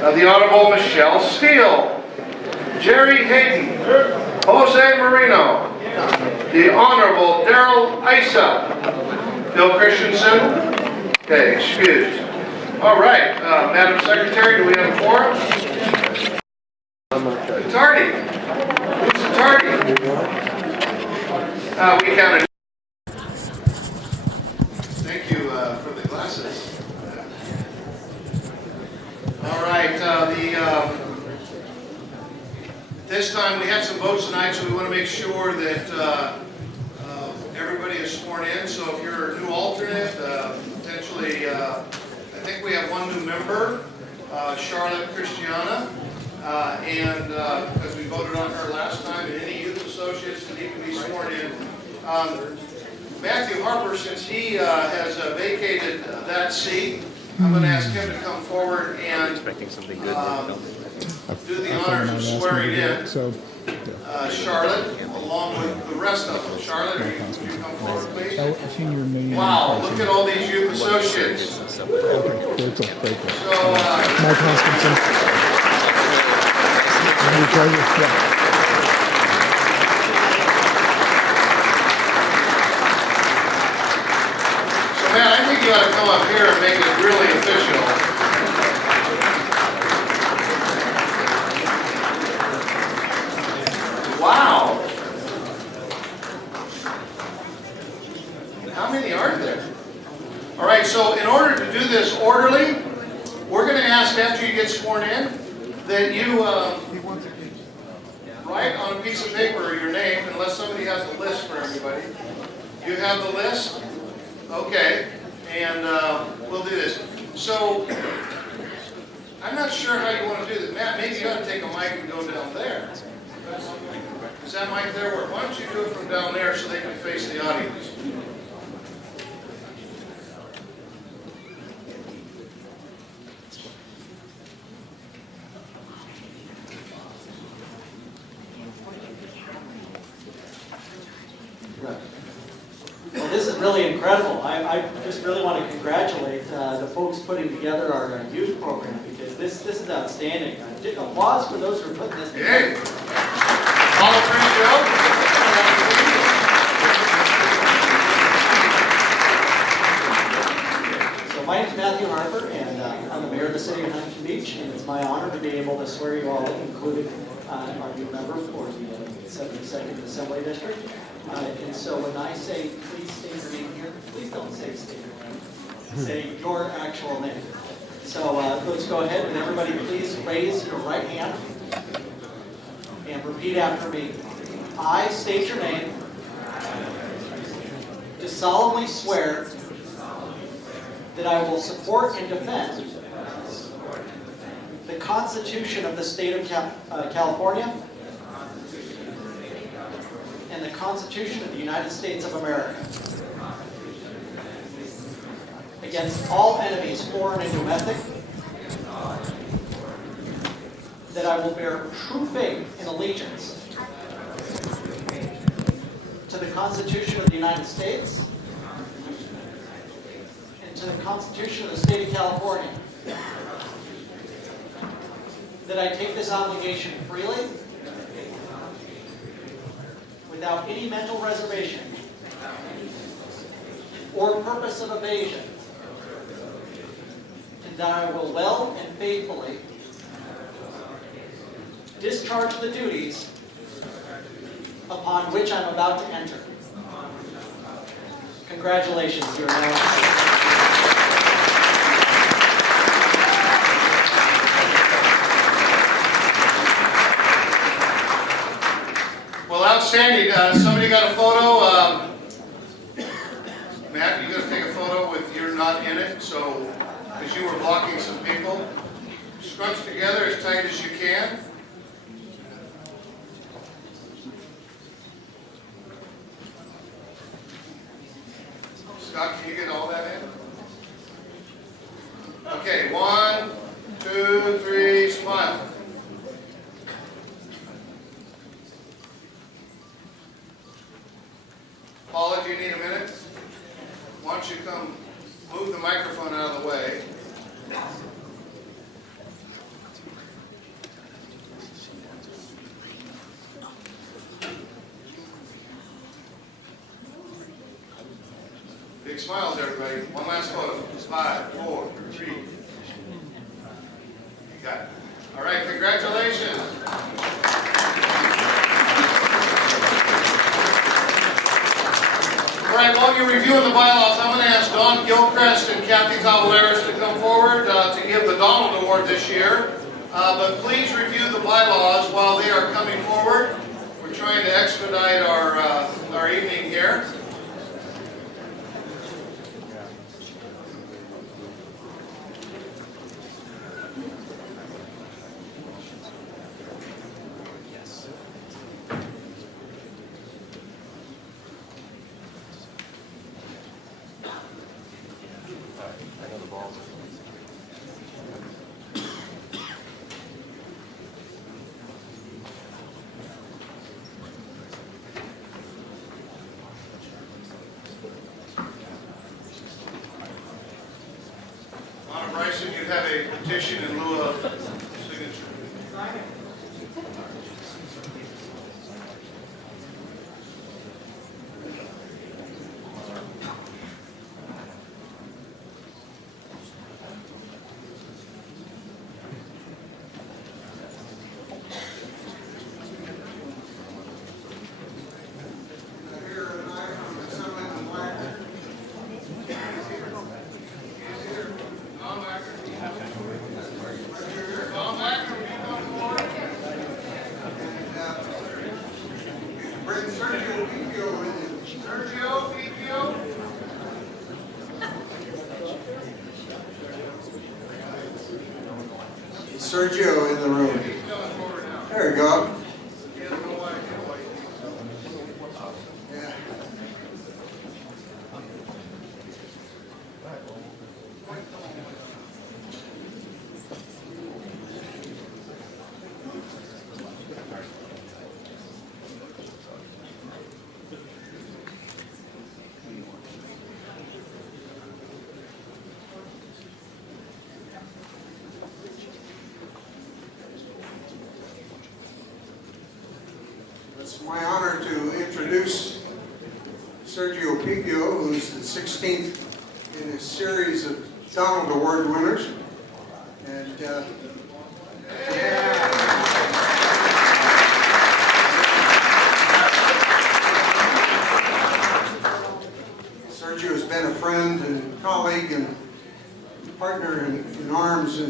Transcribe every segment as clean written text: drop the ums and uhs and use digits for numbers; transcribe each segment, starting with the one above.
The Honorable Michelle Steele, Jerry Hayden, Jose Marino, the Honorable Darrell Isa, Bill Christensen. Okay, excused. All right, Madam Secretary, do we have a quorum? Tardy. Who's the tardy? We counted. Thank you for the glasses. All right, this time we have some votes tonight, so we want to make sure that everybody is sworn in. So if you're a new alternate, potentially, I think we have one new member, Charlotte Christiana, and because we voted on her last time, and any youth associates that need to be sworn in. Matthew Harper, since he has vacated that seat, I'm going to ask him to come forward and do the honors of swearing in Charlotte, along with the rest of them. Charlotte, would you come forward, please? Wow, look at all these youth associates. So, Mike Hoskinson. So, man, I think you ought to come up here and make it really official. Wow. How many are there? All right, so in order to do this orderly, we're going to ask after you get sworn in that you write on a piece of paper your name, unless somebody has a list for everybody. You have the list? Okay, and we'll do this. So, I'm not sure how you want to do this. Matt, maybe you ought to take a mic and go down there. Is that mic there? Why don't you do it from down there so they can face the audience? Well, this is really incredible. I just really want to congratulate the folks putting together our youth program, because this is outstanding. Applause for those who are putting this together. All three show. So my name is Matthew Harper, and I'm the mayor of the city of Huntington Beach, and it's my honor to be able to swear you all in, including our new member for the 72nd Assembly District. And so when I say please state your name here, please don't say state your name. Say your actual name. So let's go ahead, and everybody please raise your right hand and repeat after me. I state your name. Do solemnly swear that I will support and defend the Constitution of the State of California and the Constitution of the United States of America against all enemies, foreign and domestic, that I will bear true faith and allegiance to the Constitution of the United States and to the Constitution of the State of California, that I take this obligation freely, without any mental reservation or purpose of evasion, and that I will well and faithfully discharge the duties upon which I'm about to enter. Congratulations, you're now. Outstanding. Somebody got a photo? Matt, you got to take a photo with you're not in it, so because you were blocking some people. Scrunch together as tight as you can. Scott, can you get all that in? Okay, 1, 2, 3, smile. Paula, do you need a minute? Why don't you come move the microphone out of the way? Big smiles, everybody. One last photo. 5, 4, 3. You got it. All right, congratulations. All right, while you're reviewing the bylaws, I'm going to ask Don Gilchrist and Kathy Tavaleras to come forward to give the Donald Award this year. But please review the bylaws while they are coming forward. We're trying to expedite our evening here. Bryson, you have a petition in lieu of signature. Sergio in the room. There you go. Yeah. It's my honor to introduce Sergio Picchio, who's the 16th in a series of Donald Award winners. And Sergio has been a friend and colleague and partner in arms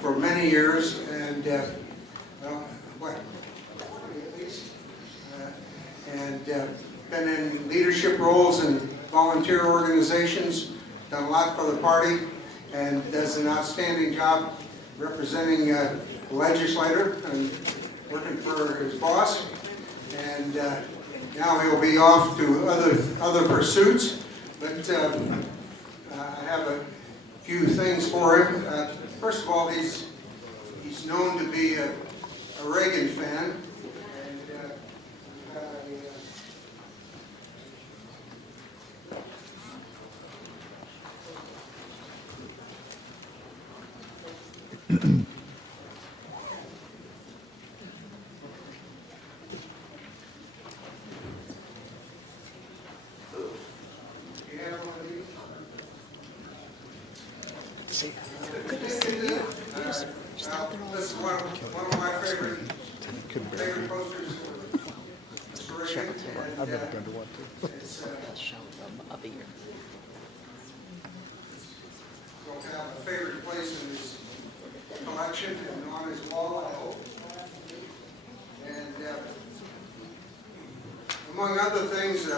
for many years, and been in leadership roles in volunteer organizations, done a lot for the party, and does an outstanding job representing the legislator and working for his boss. And now he'll be off to other pursuits, but I have a few things for him. First of all, he's known to be a Reagan fan. This is one of my favorite posters. I've never been to one too. He'll have a favorite place in his collection and on his wall, I hope. And among other things,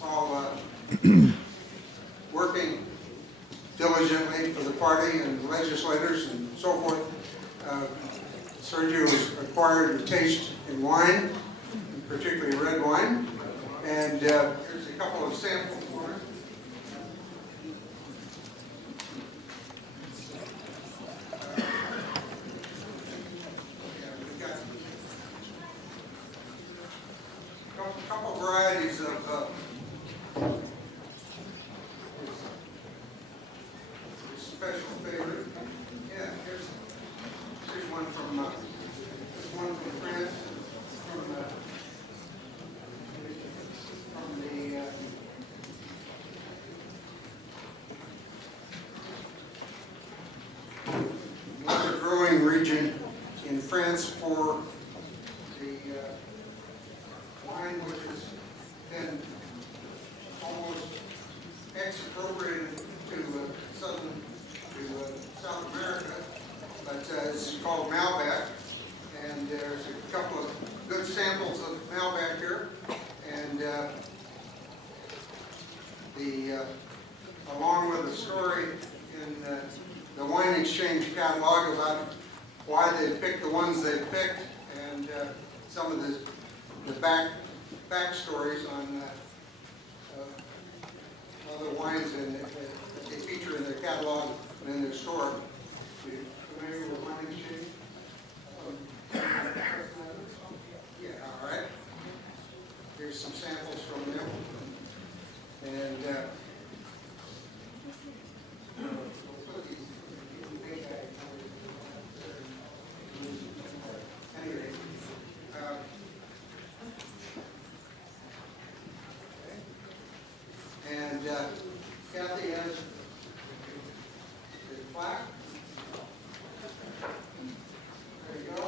while working diligently for the party and legislators and so forth, Sergio has acquired a taste in wine, particularly red wine. And here's a couple of samples for him. We've got a couple varieties of his special favorite. Yeah, here's one from France, from the in France for the wine which has been almost expropriated to South America, but it's called Malbec, and there's a couple of good samples of Malbec here, and along with the story in the wine exchange catalog about why they picked the ones they picked, and some of the backstories on other wines that they feature in their catalog and in their store. Are you familiar with wine exchange? Yeah, all right. Here's some samples from them. And anyway, and Kathy has the plaque. There you go.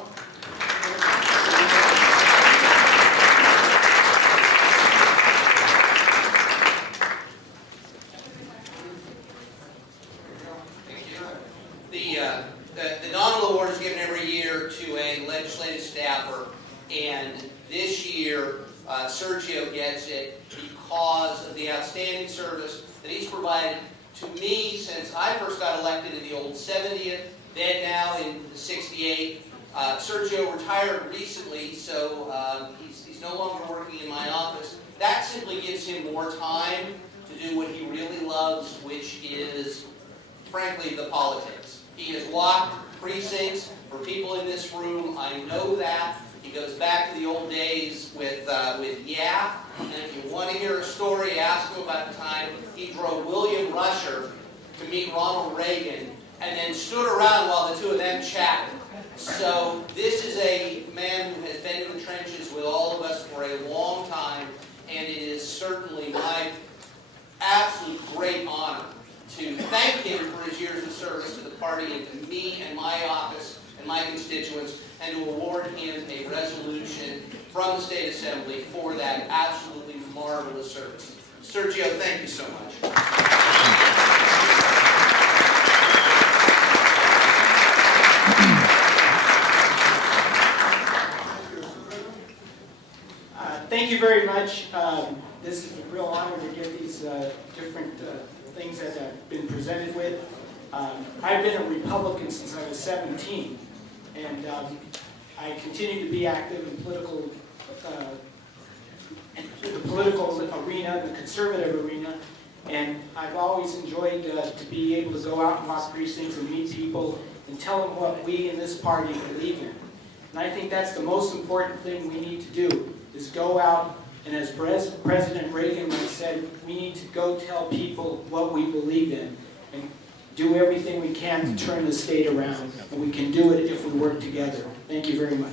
The Donald Award is given every year to a legislative staffer, and this year Sergio gets it because of the outstanding service that he's provided to me since I first got elected in the old 70th, then now in the 68th. Sergio retired recently, so he's no longer working in my office. That simply gives him more time to do what he really loves, which is, frankly, the politics. He has walked precincts for people in this room. I know that. He goes back to the old days with YAF. And if you want to hear a story, ask him about the time he drove William Rusher to meet Ronald Reagan and then stood around while the two of them chatted. So this is a man who has been in the trenches with all of us for a long time, and it is certainly my absolute great honor to thank him for his years of service to the party and to me and my office and my constituents, and to award him a resolution from the State Assembly for that absolutely marvelous service. Sergio, thank you so much. Thank you very much. This is a real honor to get these different things that I've been presented with. I've been a Republican since I was 17, and I continue to be active in the political arena, the conservative arena, and I've always enjoyed to be able to go out and walk precincts and meet people and tell them what we in this party believe in. And I think that's the most important thing we need to do, is go out, and as President Reagan said, we need to go tell people what we believe in and do everything we can to turn the state around. And we can do it if we work together. Thank you very much.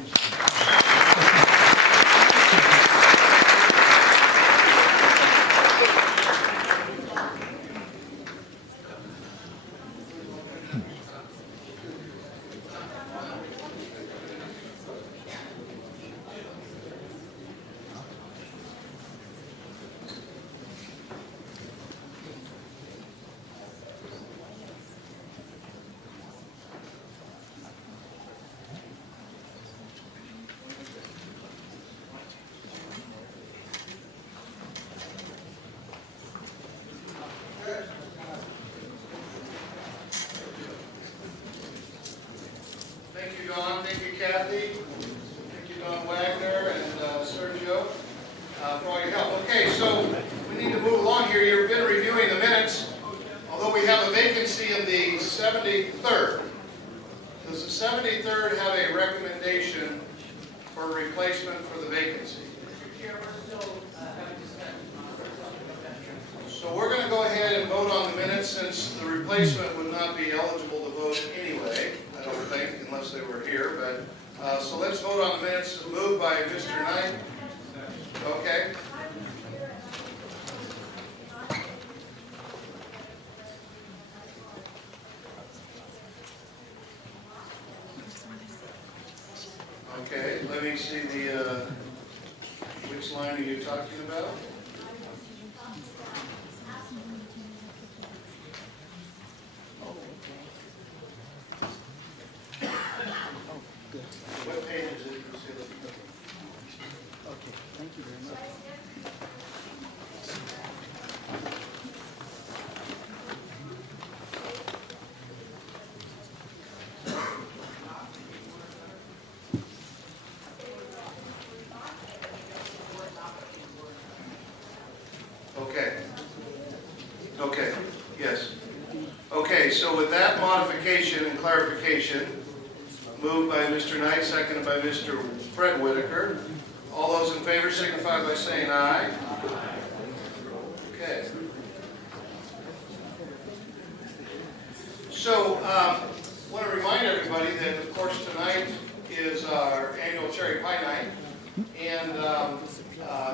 Thank you, Don. Thank you, Kathy. Thank you, Don Wagner and Sergio, for all your help. Okay, so we need to move along here. You've been reviewing the minutes, although we have a vacancy in the 73rd. Does the 73rd have a recommendation for replacement for the vacancy? So we're going to go ahead and vote on the minutes, since the replacement would not be eligible to vote anyway, I don't think, unless they were here. But so let's vote on the minutes. Moved by Mr. Knight. Okay. let me see the, which line are you talking about? What page is it? Okay, thank you very much. Okay. Okay, yes. Okay, so with that modification and clarification, moved by Mr. Knight, seconded by Mr. Fred Whitaker. All those in favor signify by saying aye. Okay. So, want to remind everybody that, of course, tonight is our annual Cherry Pie Night. And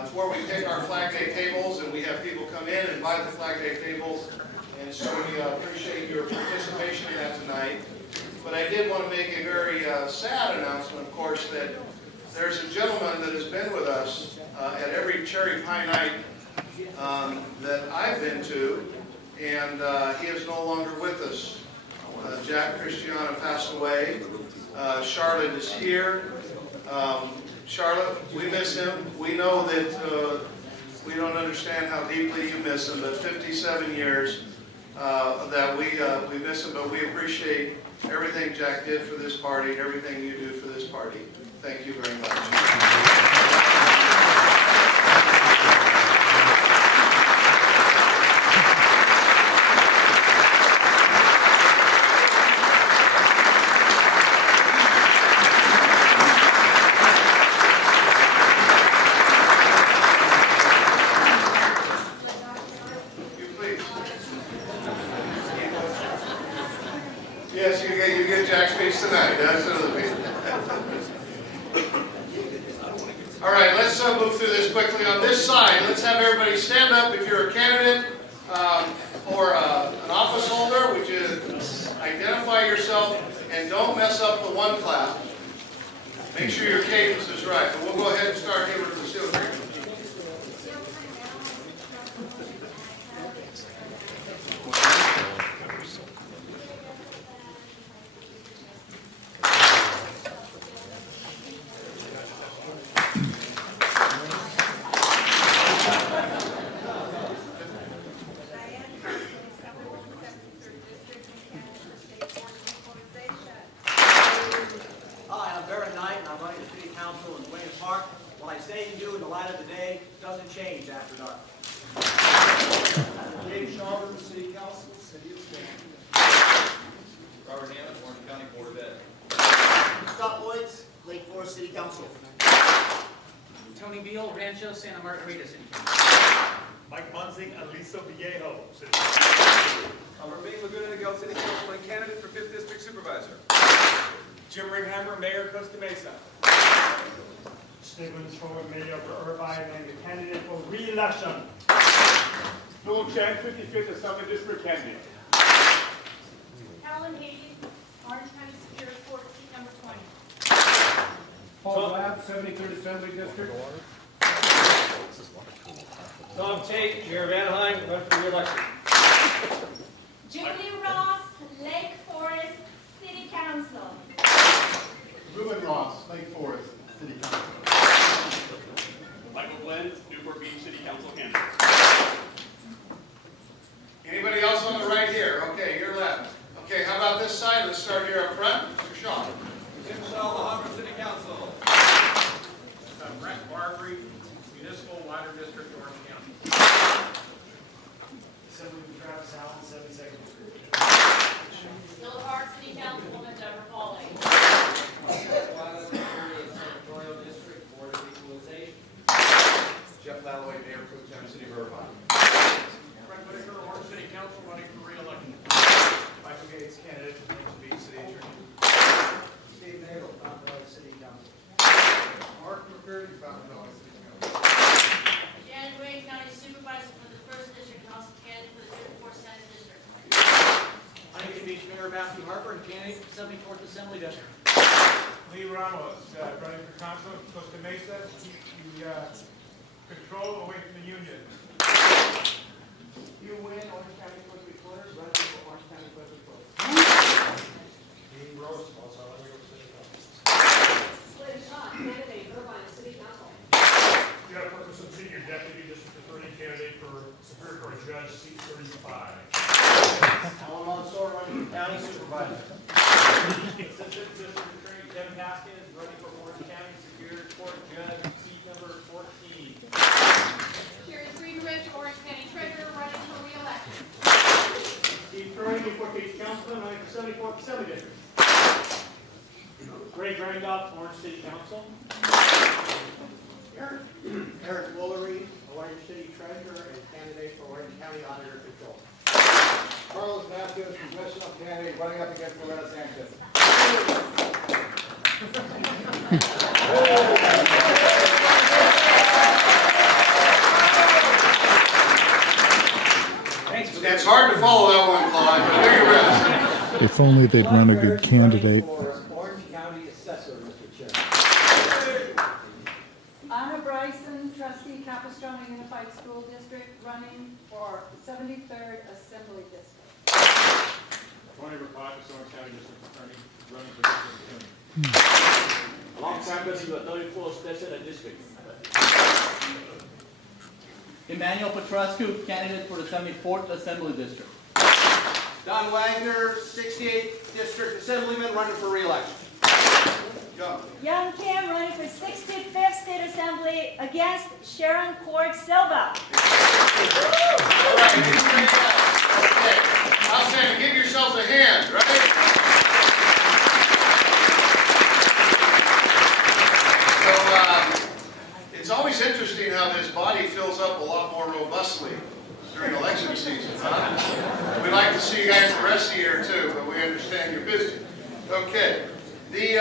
it's where we pick our Flag Day tables, and we have people come in and buy the Flag Day tables. And so we appreciate your participation in that tonight. But I did want to make a very sad announcement, of course, that there's a gentleman that has been with us at every Cherry Pie Night that I've been to, and he is no longer with us. Jack Christiana passed away. Charlotte is here. Charlotte, we miss him. We know that we don't understand how deeply you miss him, but 57 years that we miss him, but we appreciate everything Jack did for this party and everything you do for this party. Thank you very much. Yes, you get Jack's speech tonight, absolutely. All right, let's move through this quickly. On this side, let's have everybody stand up if you're a candidate or an office holder. Would you identify yourself and don't mess up the one clap. Make sure your cadence is right. But we'll go ahead and start here with the seal agreement. Hi, I'm Barrett Knight, and I'm running the city council in Wayne Park. What I say and do in the light of the day doesn't change after dark. James Sharper, City Council, City of Stanton. Robert Hammond, Orange County Board of Ed. Scott Woods, Lake Forest City Council. Tony Beal, Rancho Santa Margarita City Council. Mike Munzing, Aliso Viejo, City Council. Albert Bing, Laguna Niguel City Council and candidate for 5th District Supervisor. Jim Ringhammer, Mayor, Costa Mesa. Stephen Troy, Mayor of Irvine, and the candidate for re-election. Bill Chen, 55th Assembly District candidate. Alan Hayden, Orange County Superior Court, seat number 20. Paul Lab, 73rd Assembly District. Tom Tate, Mayor of Anaheim, run for re-election. Julie Ross, Lake Forest City Council. Ruben Ross, Lake Forest City Council. Michael Glenn, Newport Beach City Council candidate. Anybody else on the right here? Okay, your left. Okay, how about this side? Let's start here up front. Mr. Shaw. Tim Shaw, Alhambra City Council. Brent Barbary, Municipal Water District, Orange County. Assemblyman Travis Allen, 72nd District. Villa Park City Councilwoman Deborah Pauling. Senatorial District, Board of Equalization. Jeff Lalloway, Mayor, Cook County City of Irvine. Fred Whitaker, Orange City Council, running for re-election. Michael Gates, candidate for Newport Beach City Attorney. Harper and candidate for 74th Assembly District. Lee Ramos, running for council in Costa Mesa, keep the control away from the union. You win Orange County Clerk Recorder, running for Orange County Clerk Recorder. Dean Rose, also Alameda City Council. Lynn Schott, candidate, Irvine City Council. Jeff Ferguson, Senior Deputy District Attorney Candidate for Superior Court Judge, seat 35. Alan Mansour, running for County Supervisor. Assistant District Attorney Kevin Haskins, running for Orange County Superior Court Judge, seat number 14. Sherry Friedrich, Orange County Treasurer, running for re-election. Steve Curry, Newport Beach Councilman, running for 74th Assembly District. Greg Randolph, Orange City Council. Eric Woolery, Orange City Treasurer and candidate for Orange County Auditor Control. Carlos Vasquez, congressional candidate, running up against Loretta Sanchez. It's hard to follow that one, Claude, but do your best. If only they'd run a good candidate. Orange County Assessor, Mr. Chair. Anna Bryson, trustee, Capistrano Unified School District, running for 73rd Assembly District. Tony Rapakas, Orange County District Attorney, running for District Attorney. Alongside this is a 34 Special District. Emmanuel Petruscu, candidate for the 74th Assembly District. Don Wagner, 68th District Assemblyman, running for re-election. Young Kim, running for 65th State Assembly against Sharon Cord Silva. All right, okay. Outstanding. Give yourselves a hand, right? So, it's always interesting how this body fills up a lot more robustly during election season, huh? We'd like to see you guys the rest of the year too, but we understand you're busy. Okay. The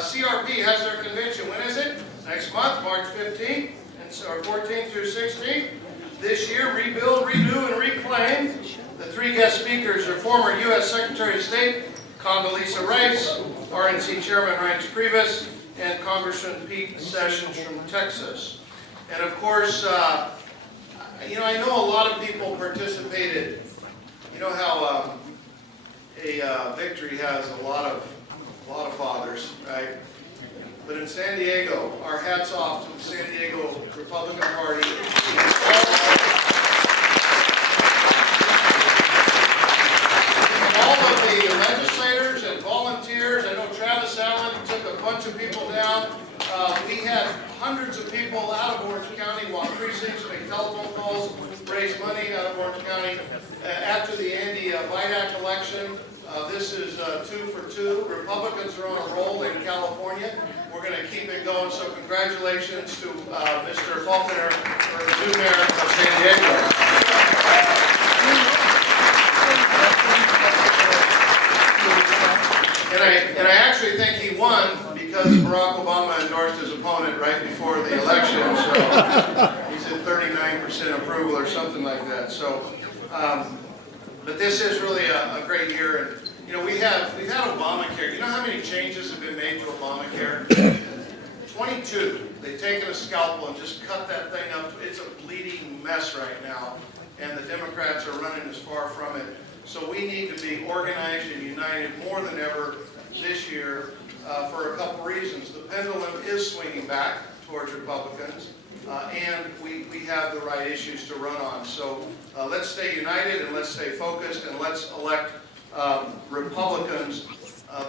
CRP has their convention. When is it? Next month, March 15th, or 14th through 16th. This year, rebuild, renew, and reclaim. The three guest speakers are former U.S. Secretary of State Condoleezza Rice, RNC Chairman Reince Priebus, and Congressman Pete Sessions from Texas. And of course, I know a lot of people participated. You know how a victory has a lot of fathers, right? But in San Diego, our hats off to the San Diego Republican Party. All of the legislators and volunteers. I know Travis Allen took a bunch of people down. We had hundreds of people out of Orange County while precincts make telephone calls, raise money out of Orange County. After the Andy Vidak election, this is 2 for 2. Republicans are on a roll in California. We're going to keep it going, so congratulations to Mr. Faulkner for the new mayor of San Diego. And I actually think he won because Barack Obama endorsed his opponent right before the election, so he's at 39% approval or something like that. So, but this is really a great year, and you know we've had Obamacare. You know how many changes have been made to Obamacare? 22. They've taken a scalpel and just cut that thing up. It's a bleeding mess right now, and the Democrats are running as far from it. So we need to be organized and united more than ever this year for a couple reasons. The pendulum is swinging back towards Republicans, and we have the right issues to run on. So let's stay united and let's stay focused and let's elect Republicans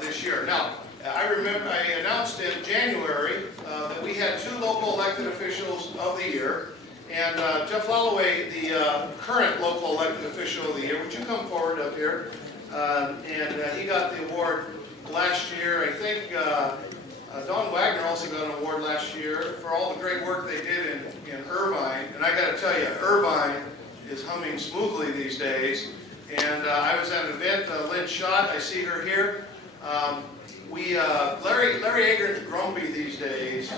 this year. Now, I remember I announced in January that we had 2 local elected officials of the year. And Jeff Lalloway, the current local elected official of the year, would you come forward up here? And he got the award last year. I think Don Wagner also got an award last year for all the great work they did in Irvine. And I got to tell you, Irvine is humming smoothly these days. And I was at an event, Lynn Schott, I see her here. Larry Agron's grumpy these days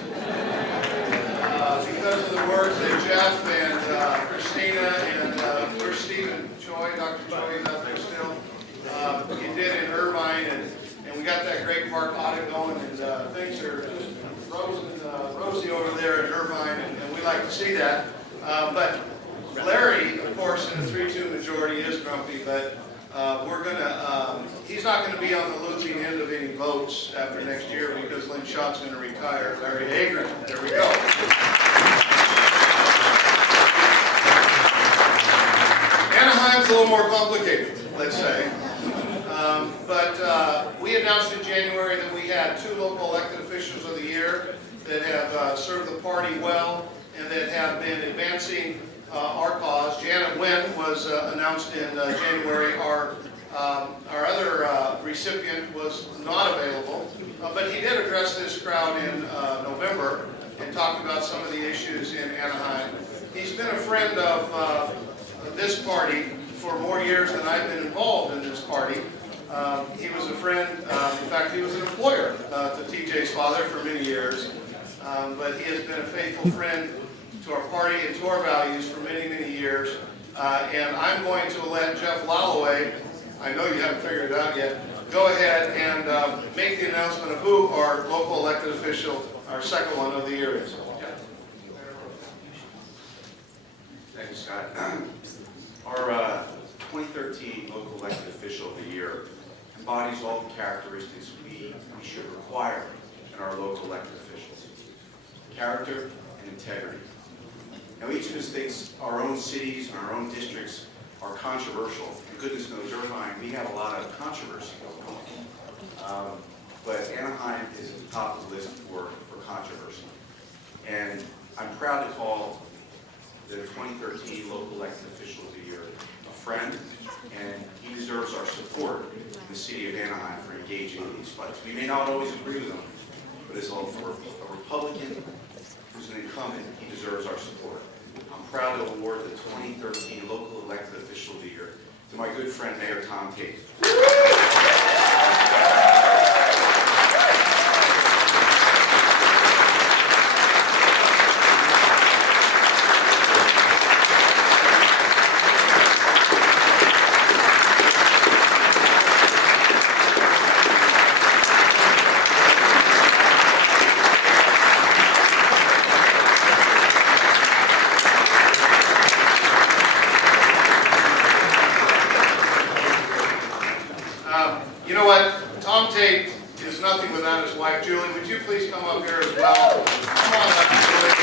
because of the work that Jeff and Christina and where's Stephen Choi, Dr. Choi is out there still. you did in Irvine, and we got that great park audit going, and things are just rosy over there in Irvine, and we like to see that. But Larry, of course, in a 3-2 majority is grumpy, but he's not gonna be on the losing end of any votes after next year because Lynn Schott's gonna retire. Larry Agron, there we go. Anaheim's a little more complicated, let's say. But we announced in January that we had 2 local elected officials of the year that have served the party well and that have been advancing our cause. Janet Nguyen was announced in January. Our other recipient was not available, but he did address this crowd in November and talked about some of the issues in Anaheim. He's been a friend of this party for more years than I've been involved in this party. He was a friend, in fact, he was an employer to TJ's father for many years, but he has been a faithful friend to our party and to our values for many, many years. And I'm going to let Jeff Lalloway, I know you haven't figured it out yet, go ahead and make the announcement of who our local elected official, our second one of the year is. Thank you, Scott. Our 2013 local elected official of the year embodies all the characteristics we should require in our local elected officials. Character and integrity. Now, each of us thinks our own cities and our own districts are controversial. And goodness knows, Irvine, we have a lot of controversy going on. But Anaheim is at the top of the list for controversy. And I'm proud to call the 2013 local elected official of the year a friend, and he deserves our support in the city of Anaheim for engaging in these fights. We may not always agree with him, but as a Republican who's an incumbent, he deserves our support. I'm proud to award the 2013 local elected official of the year to my good friend Mayor Tom Tate. You know what? Tom Tate is nothing without his wife, Julie. Would you please come up here as well? Come on up, Julie.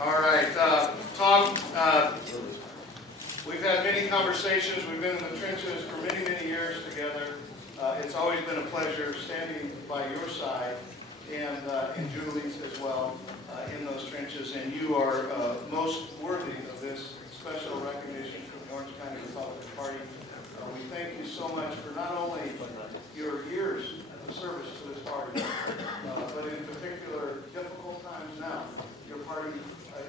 All right, Tom, we've had many conversations. We've been in the trenches for many, many years together. It's always been a pleasure standing by your side and Julie's as well in those trenches. And you are most worthy of this special recognition from the Orange County Republican Party. We thank you so much for not only your years of service to this party, but in particular, difficult times now. Your party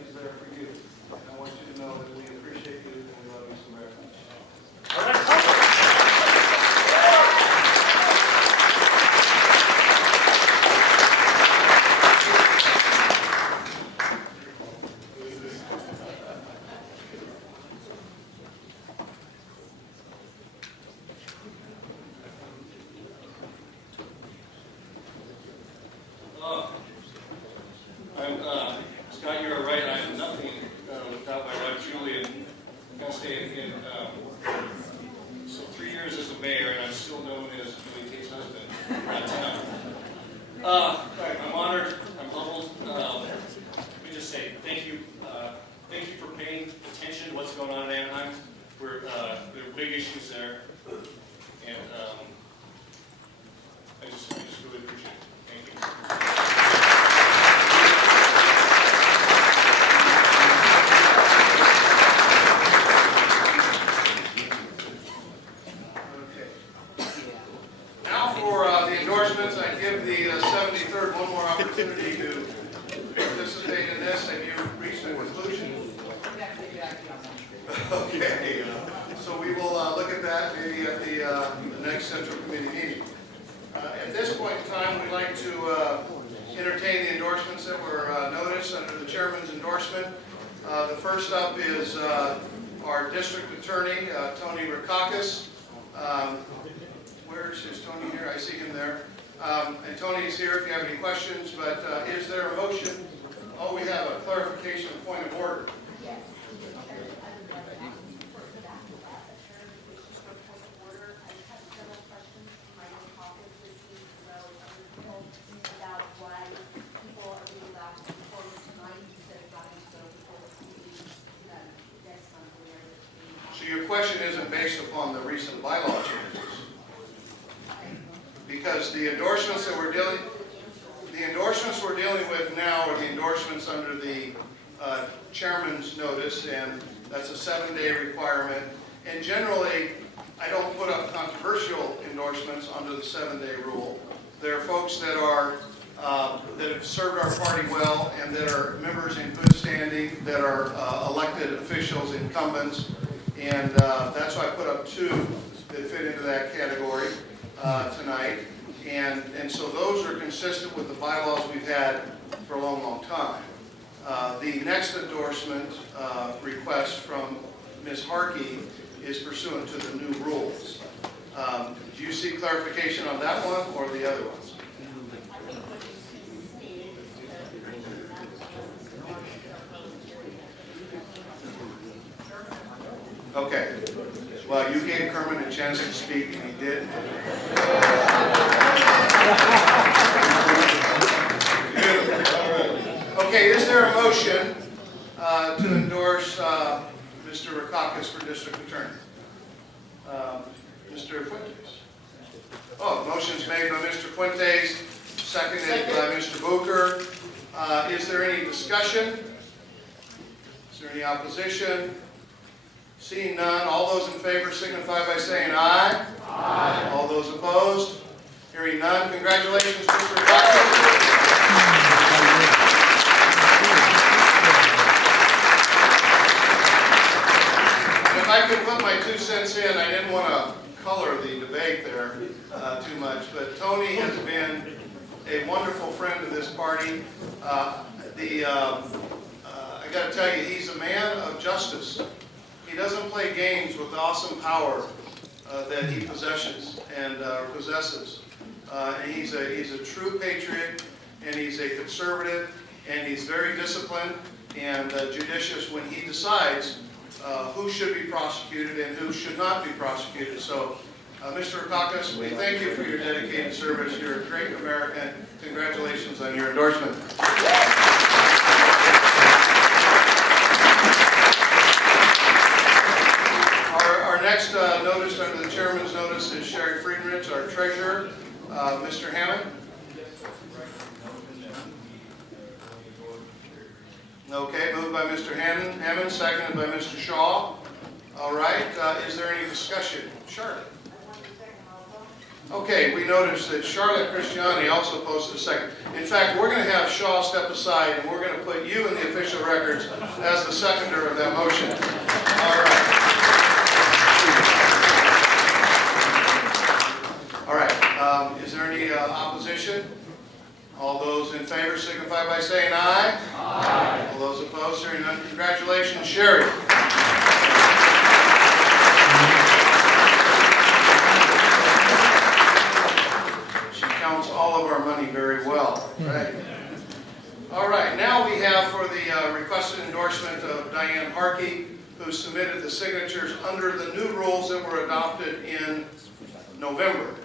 is there for you. And I want you to know that we appreciate you and we love you so very much. Scott, you're right. I am nothing without my wife Julie, and I'm going to stay in. So 3 years as a mayor, and I'm still known as Julie Tate's husband around town. I'm honored. I'm humbled. Let me just say thank you. Thank you for paying attention to what's going on in Anaheim. There are big issues there, and I just really appreciate it. Thank you. I give the 73rd one more opportunity to participate in this. Have you reached a conclusion? Okay, so we will look at that maybe at the next Central Committee meeting. At this point in time, we'd like to entertain the endorsements that were noticed under the chairman's endorsement. The first up is our district attorney, Tony Rakakis. Is Tony here? I see him there. And Tony's here if you have any questions, but is there a motion? Oh, we have a clarification, point of order. Yes. I would like to ask for that point of order. I have several questions from my own office this week, as well as other people, about why people are being allowed to come forward tonight instead of having to go before the committee next month or whatever it's being. So your question isn't based upon the recent bylaw changes? Because the endorsements that we're dealing with now are the endorsements under the chairman's notice, and that's a 7-day requirement. And generally, I don't put up controversial endorsements under the 7-day rule. There are folks that are that have served our party well and that are members in good standing, that are elected officials, incumbents, and that's why I put up 2 that fit into that category tonight. And so those are consistent with the bylaws we've had for a long, long time. The next endorsement request from Ms. Harkey is pursuant to the new rules. Do you see clarification on that one or the other ones? Okay. Well, you gave Kermit a chance to speak, and he did. Okay, is there a motion to endorse Mr. Rakakis for district attorney? Mr. Fuentes? Oh, motion's made by Mr. Fuentes, seconded by Mr. Booker. Is there any discussion? Is there any opposition? Seeing none, all those in favor signify by saying aye. Aye. All those opposed? Hearing none, congratulations, Mr. Rakakis. If I could put my 2 cents in, I didn't want to color the debate there too much, but Tony has been a wonderful friend of this party. I got to tell you, he's a man of justice. He doesn't play games with the awesome power that he possesses and possesses. And he's a true patriot, and he's a conservative, and he's very disciplined and judicious when he decides who should be prosecuted and who should not be prosecuted. So, Mr. Rakakis, we thank you for your dedicated service. You're a great American. Congratulations on your endorsement. Our next notice under the chairman's notice is Sherry Friedrich, our treasurer. Mr. Hammond? Okay, moved by Mr. Hammond, seconded by Mr. Shaw. All right, is there any discussion? Charlotte? Okay, we noticed that Charlotte Christiani also posted a second. In fact, we're going to have Shaw step aside, and we're going to put you in the official records as the seconder of that motion. All right. All right, is there any opposition? All those in favor signify by saying aye. Aye. All those opposed, hearing none, congratulations, Sherry. She counts all of our money very well, right? All right, now we have for the requested endorsement of Diane Harkey, who submitted the signatures under the new rules that were adopted in November.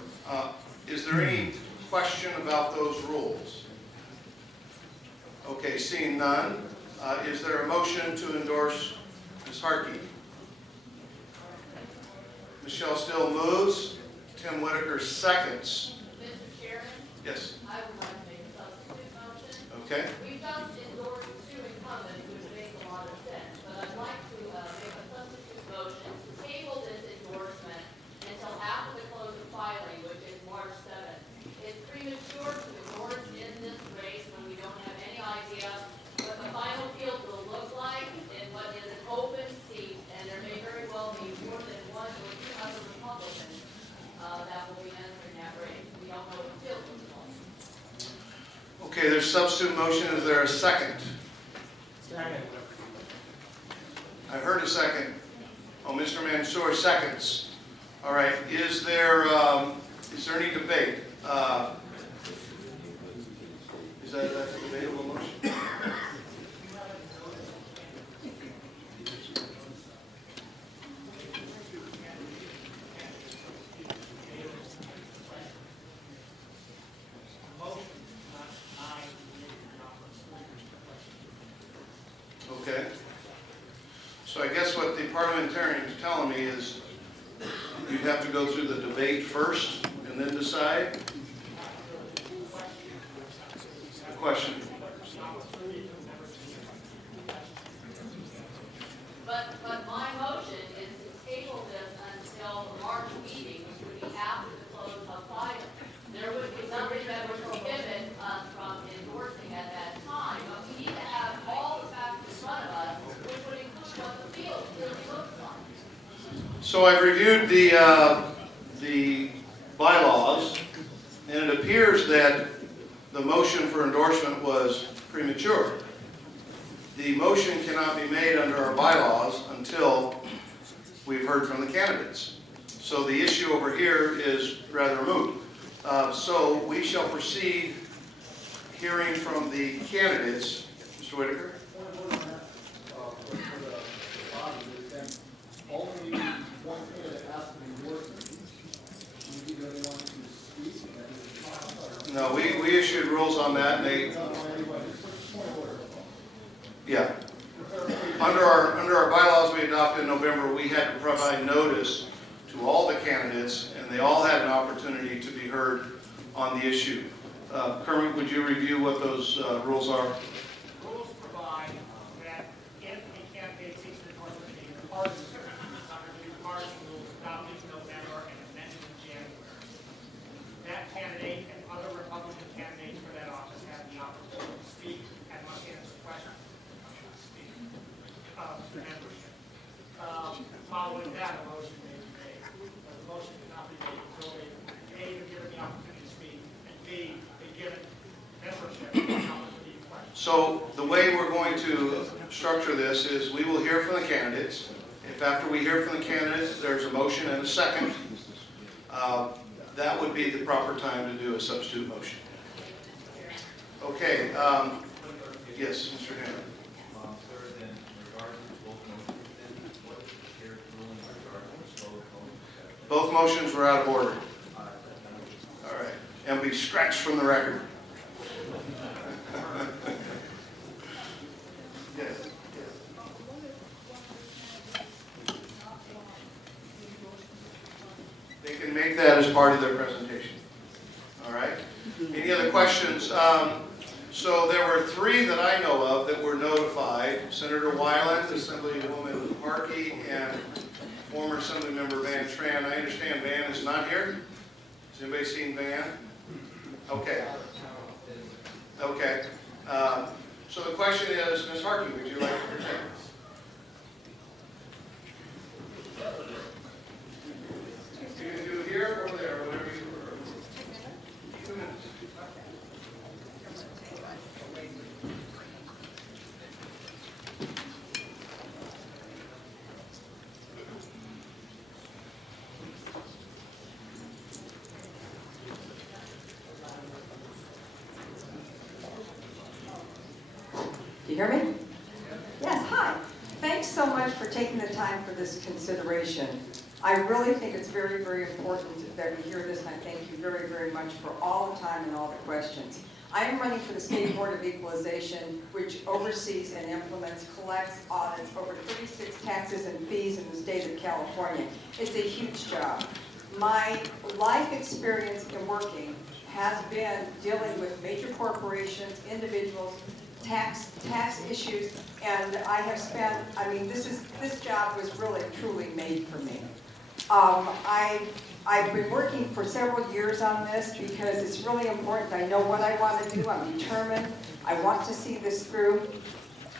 Is there any question about those rules? Okay, seeing none, is there a motion to endorse Ms. Harkey? Michelle Still moves. Tim Whitaker seconds. Mr. Chairman? Yes. I would like to make a substitute motion. Okay. We've just endorsed 2 incumbents, which makes a lot of sense, but I'd like to make a substitute motion to table this endorsement until after the close of filing, which is March 7th. It's premature to endorse in this race when we don't have any idea what the final field will look like in what is an open seat, and there may there's substitute motion. Is there a second? Second. I heard a second. Oh, Mr. Mansour seconds. All right. Is there any debate? Is that a debatable motion? Okay. So I guess what the parliamentarian is telling me is you'd have to go through the debate first and then decide. The question. But my motion is to table this until the March meeting, which would be after the close of item. There would be nothing that would prohibit us from endorsing at that time, but we need to have all the facts in front of us, which would include what the field really looks like. So I've reviewed the bylaws, and it appears that the motion for endorsement was premature. The motion cannot be made under our bylaws until we've heard from the candidates. So the issue over here is rather moot. So we shall proceed hearing from the candidates. Mr. Whitaker? Only one candidate has to be endorsed. Do you think anyone to speak? No, we issued rules on that, and they, yeah. Under our bylaws we adopted in November, we had to provide notice to all the candidates, and they all had an opportunity to be heard on the issue. Kermit, would you review what those rules are? Rules provide that if a candidate seeks an endorsement, a partisan, under the partisan rules adopted in November and amended in January, that candidate and other Republican candidates for that office have the opportunity to speak and must answer questions. Membership. Following that, a motion may be made. But the motion cannot be made until they, A, are given the opportunity to speak, and B, they given membership the opportunity to question. So the way we're going to structure this is we will hear from the candidates. If after we hear from the candidates, there's a motion and a second, that would be the proper time to do a substitute motion. Okay. Yes, Mr. Hammond. Both motions were out of order. All right. And be scratched from the record. Yes. They can make that as part of their presentation. All right. Any other questions? So there were three that I know of that were notified. Senator Weiland, Assemblywoman Harkey, and former Assemblymember Van Tran. I understand Van is not here. Has anybody seen Van? Okay. Okay. So the question is, Ms. Harkey, would you like to present? You can do it here or there, whatever you prefer. 2 minutes. Do you hear me? Yes, hi. Thanks so much for taking the time for this consideration. I really think it's very, very important that we hear this, and I thank you very, very much for all the time and all the questions. I am running for the State Board of Equalization, which oversees and implements, collects, audits over 36 taxes and fees in the state of California. It's a huge job. My life experience in working has been dealing with major corporations, individuals, tax issues, and I have spent, I mean, this job was really, truly made for me. I've been working for several years on this because it's really important. I know what I want to do. I'm determined. I want to see this through.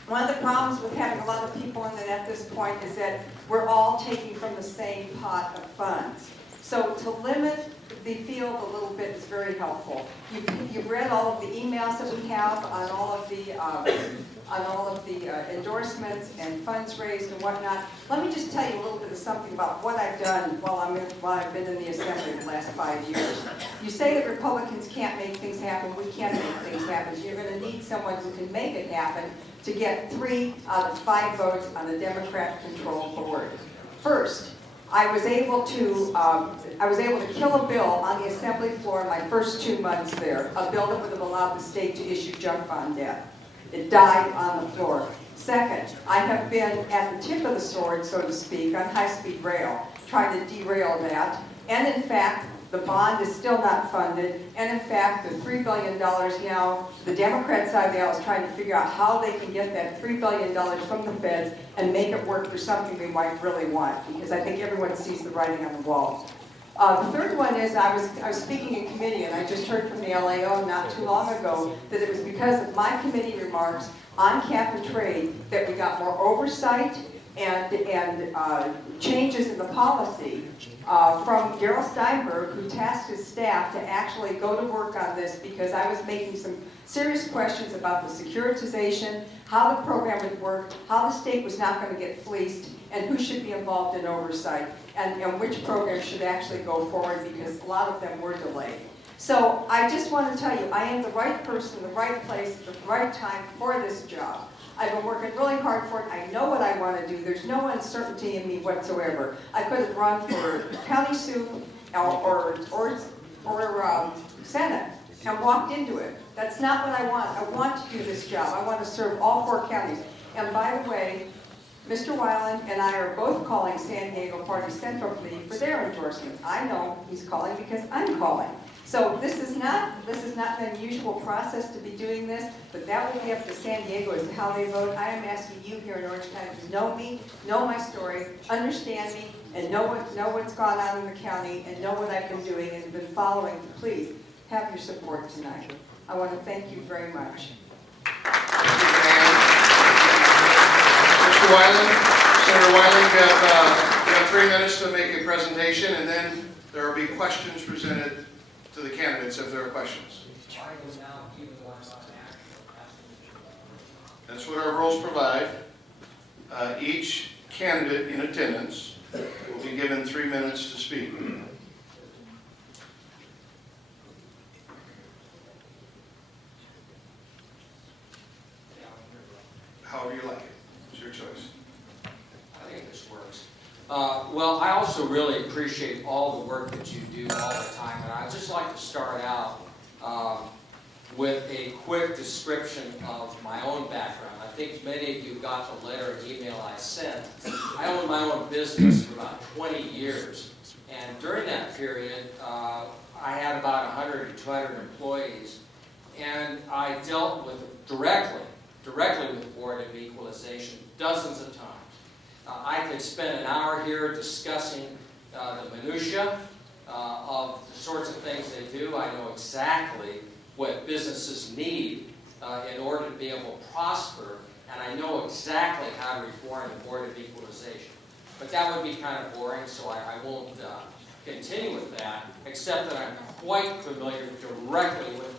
One of the problems with having a lot of people in it at this point is that we're all taking from the same pot of funds. So to limit the field a little bit is very helpful. You've read all of the emails that we have on all of the endorsements and funds raised and whatnot. Let me just tell you a little bit of something about what I've done while I've been in the Assembly the last 5 years. You say that Republicans can't make things happen. We can make things happen. So you're going to need someone who can make it happen to get 3 out of 5 votes on the Democrat-controlled board. First, I was able to kill a bill on the Assembly floor in my first 2 months there, a bill that would have allowed the state to issue junk bond debt. It died on the floor. Second, I have been at the tip of the sword, so to speak, on high-speed rail, trying to derail that. And in fact, the bond is still not funded. And in fact, the $3 billion now, the Democrat side of the aisle is trying to figure out how they can get that $3 billion from the feds and make it work for something they might really want, because I think everyone sees the writing on the wall. The third one is I was speaking in committee, and I just heard from the LAO not too long ago that it was because of my committee remarks on cap and trade that we got more oversight and changes in the policy from Darrell Steinberg, who tasked his staff to actually go to work on this, because I was making some serious questions about the securitization, how the program would work, how the state was not going to get fleeced, and who should be involved in oversight, and which programs should actually go forward, because a lot of them were delayed. So I just want to tell you, I am the right person in the right place at the right time for this job. I've been working really hard for it. I know what I want to do. There's no uncertainty in me whatsoever. I could have run for county suit or Senate and walked into it. That's not what I want. I want to do this job. I want to serve all 4 counties. And by the way, Mr. Weiland and I are both calling San Diego Party Central Committee for their endorsements. I know he's calling because I'm calling. So this is not an unusual process to be doing this, but that will be up to San Diego as to how they vote. I am asking you here in Orange County to know me, know my story, understand me, and know what's gone on in the county, and know what I've been doing and been following. Please have your support tonight. I want to thank you very much. Mr. Weiland, Senator Weiland, you have 3 minutes to make a presentation, and then there will be questions presented to the candidates if there are questions. That's what our rules provide. Each candidate in attendance will be given 3 minutes to speak. However you like it. It's your choice. I think this works. Well, I also really appreciate all the work that you do all the time, and I'd just like to start out with a quick description of my own background. I think many of you got the letter and email I sent. I owned my own business for about 20 years, and during that period, I had about 100 to 200 employees, and I dealt with directly with the Board of Equalization dozens of times. I could spend an hour here discussing the minutia of the sorts of things they do. I know exactly what businesses need in order to be able to prosper, and I know exactly how to reform the Board of Equalization. But that would be kind of boring, so I won't continue with that, except that I'm quite familiar directly with it.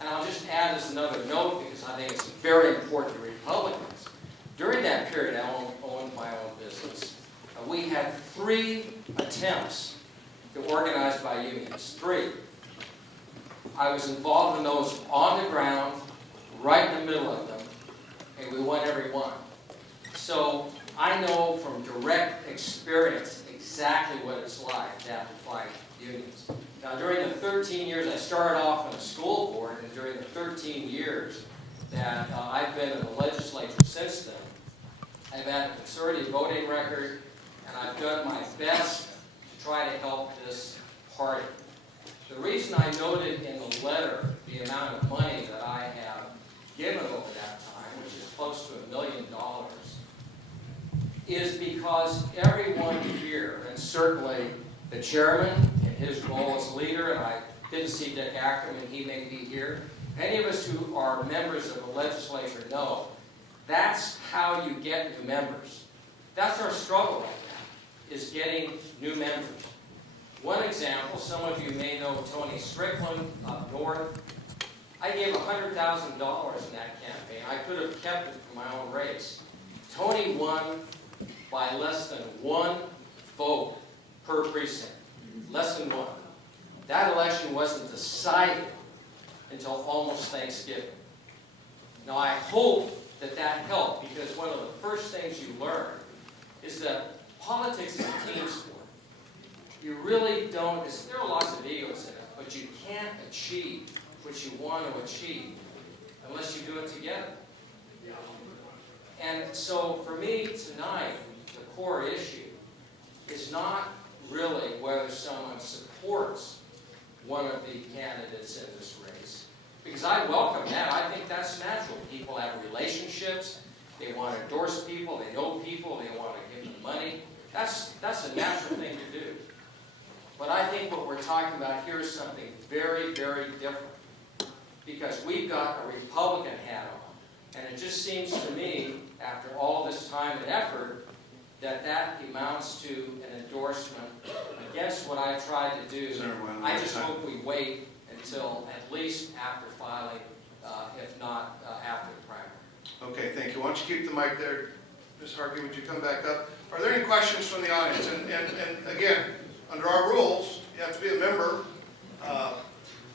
And I'll just add as another note, because I think it's very important to Republicans. During that period, I owned my own business. We had 3 attempts to organize by unions. 3. I was involved in those on the ground, right in the middle of them, and we won every one. So I know from direct experience exactly what it's like to have to fight unions. Now, during the 13 years, I started off on the school board, and during the 13 years that I've been in the legislature since then, I've had a conservative voting record, and I've done my best to try to help this party. The reason I noted in the letter the amount of money that I have given over that time, which is close to $1 million, is because everyone here, and certainly the chairman in his role as leader, and I didn't see Dick Ackerman, he may be here, any of us who are members of the legislature know that's how you get new members. That's our struggle right now, is getting new members. One example, some of you may know Tony Strickland up north. I gave $100,000 in that campaign. I could have kept it for my own race. Tony won by less than 1 vote per precinct. Less than 1. That election wasn't decided until almost Thanksgiving. Now I hope that that helped, because one of the first things you learn is that politics is a team sport. You really don't, there are lots of egos in it, but you can't achieve what you want to achieve unless you do it together. And so for me tonight, the core issue is not really whether someone supports one of the candidates in this race, because I welcome that. I think that's natural. People have relationships. They want to endorse people. They know people. They want to give them money. That's a natural thing to do. But I think what we're talking about here is something very, very different, because we've got a Republican hat on. And it just seems to me, after all this time and effort, that that amounts to an endorsement against what I tried to do. I just hope we wait until at least after filing, if not after the primary. Okay, thank you. Why don't you keep the mic there? Ms. Harkey, would you come back up? Are there any questions from the audience? And again, under our rules, you have to be a member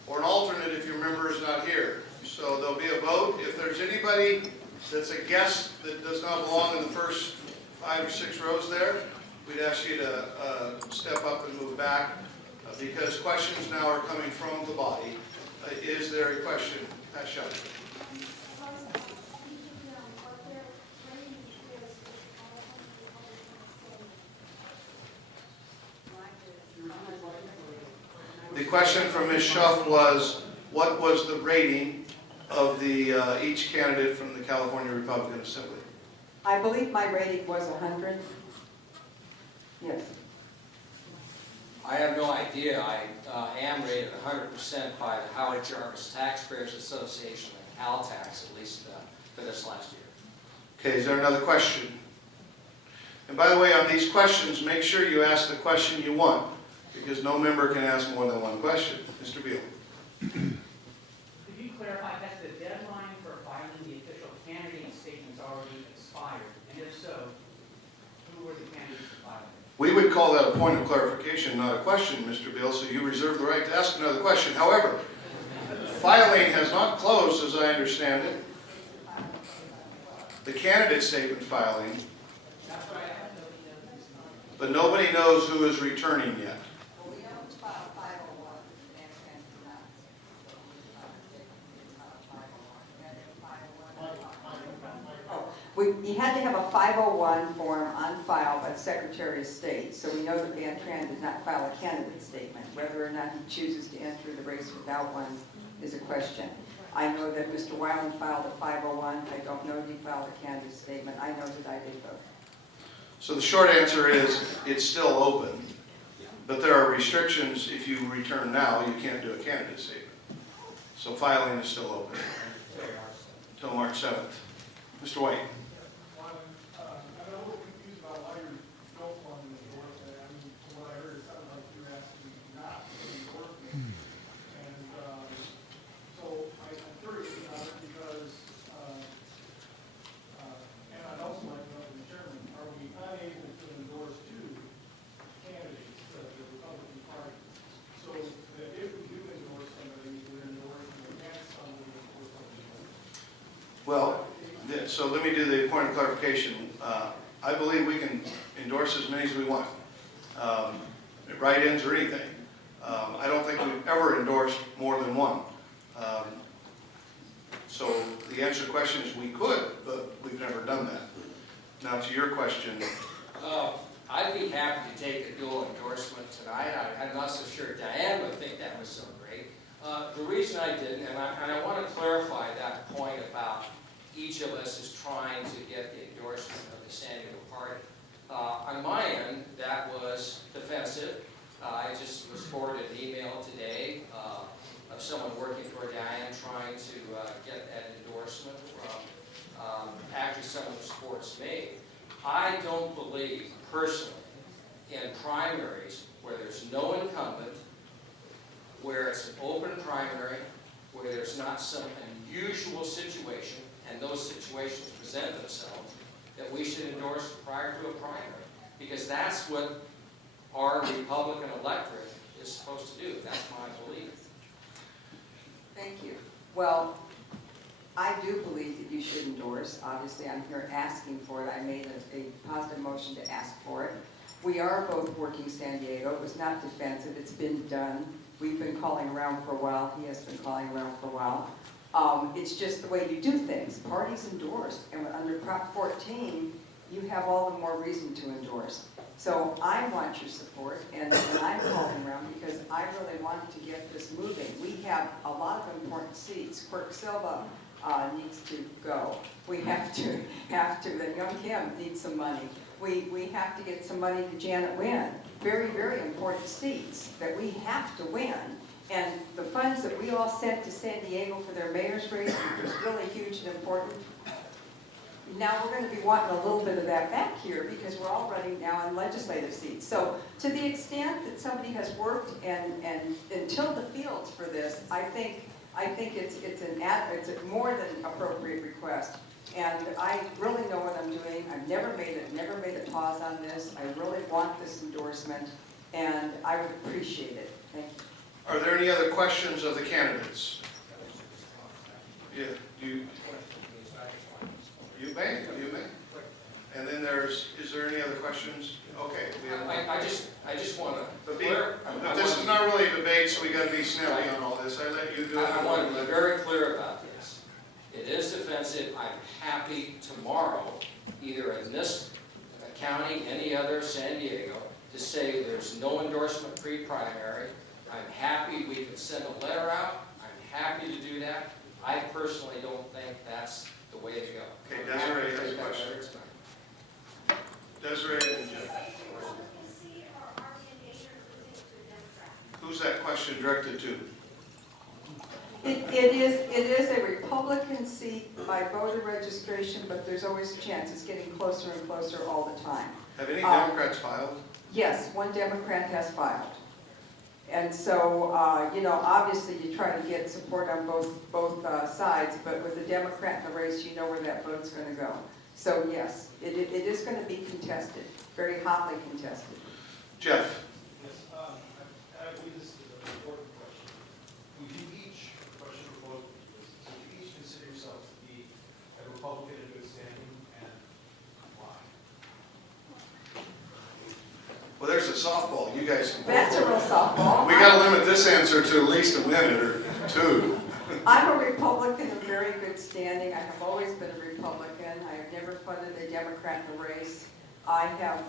or an alternate if your member is not here. So there'll be a vote. If there's anybody that's a guest that does not belong in the first 5 or 6 rows there, we'd ask you to step up and move back because questions now are coming from the body. Is there a question? Pat Shelley. The question from Ms. Schuff was, what was the rating of the each candidate from the California Republican Assembly? I believe my rating was 100. Yes. I have no idea. I am rated 100% by the Howard Jarvis Taxpayers Association and CalTax, at least for this last year. Okay, is there another question? And by the way, on these questions, make sure you ask the question you want, because no member can ask more than one question. Mr. Beal. Could you clarify, has the deadline for filing the official candidate statements already expired? And if so, who were the candidates filing? We would call that a point of clarification, not a question, Mr. Beal, so you reserve the right to ask another question. However, filing has not closed, as I understand it. The candidate statement filing, but nobody knows who is returning yet. You had to have a 501 form on file by the Secretary of State, so we know that Van Tran did not file a candidate statement. Whether or not he chooses to enter the race without one is a question. I know that Mr. Weiland filed a 501. I don't know if he filed a candidate statement. I know that I did both. So the short answer is it's still open, but there are restrictions. If you return now, you can't do a candidate statement. So filing is still open until March 7th. Mr. White. I'm a little confused about why you don't want to endorse it. I mean, from what I heard, it sounded like you're asking not to endorse it. And so I'm curious about it because, and I'd also like to know from the chairman, are we unable to endorse 2 candidates of the Republican Party? So that if we do endorse somebody, we're endorsing against somebody or something. Well, so let me do the point of clarification. I believe we can endorse as many as we want, write-ins or anything. I don't think we've ever endorsed more than one. So the answer to the question is we could, but we've never done that. Now to your question. I'd be happy to take a dual endorsement tonight. I'm not so sure Diane would think that was so great. The reason I didn't, and I want to clarify that point about each of us is trying to get the endorsement of the San Diego party. On my end, that was defensive. I just was forwarded an email today of someone working for Diane trying to get that endorsement from actually someone who supports me. I don't believe personally in primaries where there's no incumbent primary where there's not some unusual situation, and those situations present themselves, that we should endorse prior to a primary. Because that's what our Republican electorate is supposed to do. That's my belief. Thank you. Well, I do believe that you should endorse. Obviously, I'm here asking for it. I made a positive motion to ask for it. We are both working San Diego. It was not defensive. It's been done. We've been calling around for a while. He has been calling around for a while. It's just the way you do things. Parties endorse. And under Prop 14, you have all the more reason to endorse. So I want your support, and I'm calling around because I really want to get this moving. We have a lot of important seats. Quirk Silva needs to go. We have to, then Young Kim needs some money. We have to get some money to Janet Wynn. Very, very important seats that we have to win. And the funds that we all sent to San Diego for their mayor's race was really huge and important. Now we're going to be wanting a little bit of that back here because we're all running now on legislative seats. So to the extent that somebody has worked and tilled the fields for this, I think it's a more than appropriate request. And I really know what I'm doing. I've never made a pause on this. I really want this endorsement, and I would appreciate it. Thank you. Are there any other questions of the candidates? Yeah, you may. And then is there any other questions? Okay. I just want to But this is not really a debate, so we got to be snappy on all this. I let you do it. I want to be very clear about this. It is defensive. I'm happy tomorrow, either in this county, any other, San Diego, to say there's no endorsement pre-primary. I'm happy we can send a letter out. I'm happy to do that. I personally don't think that's the way to go. Okay, Desiree has a question. Desiree and Jeff. Who's that question directed to? It is a Republican seat by voter registration, but there's always a chance. It's getting closer and closer all the time. Have any Democrats filed? Yes, one Democrat has filed. And so, obviously you try to get support on both sides, but with the Democrat in the race, you know where that vote's going to go. So yes, it is going to be contested, very hotly contested. Jeff. Yes, I believe this is an important question. Would you each, question for both of you, would you each consider yourselves to be a Republican in good standing, and why? Well, there's a softball. You guys can. That's a real softball. We got to limit this answer to at least a minute or two. I'm a Republican in very good standing. I have always been a Republican. I have never funded a Democrat in the race. I have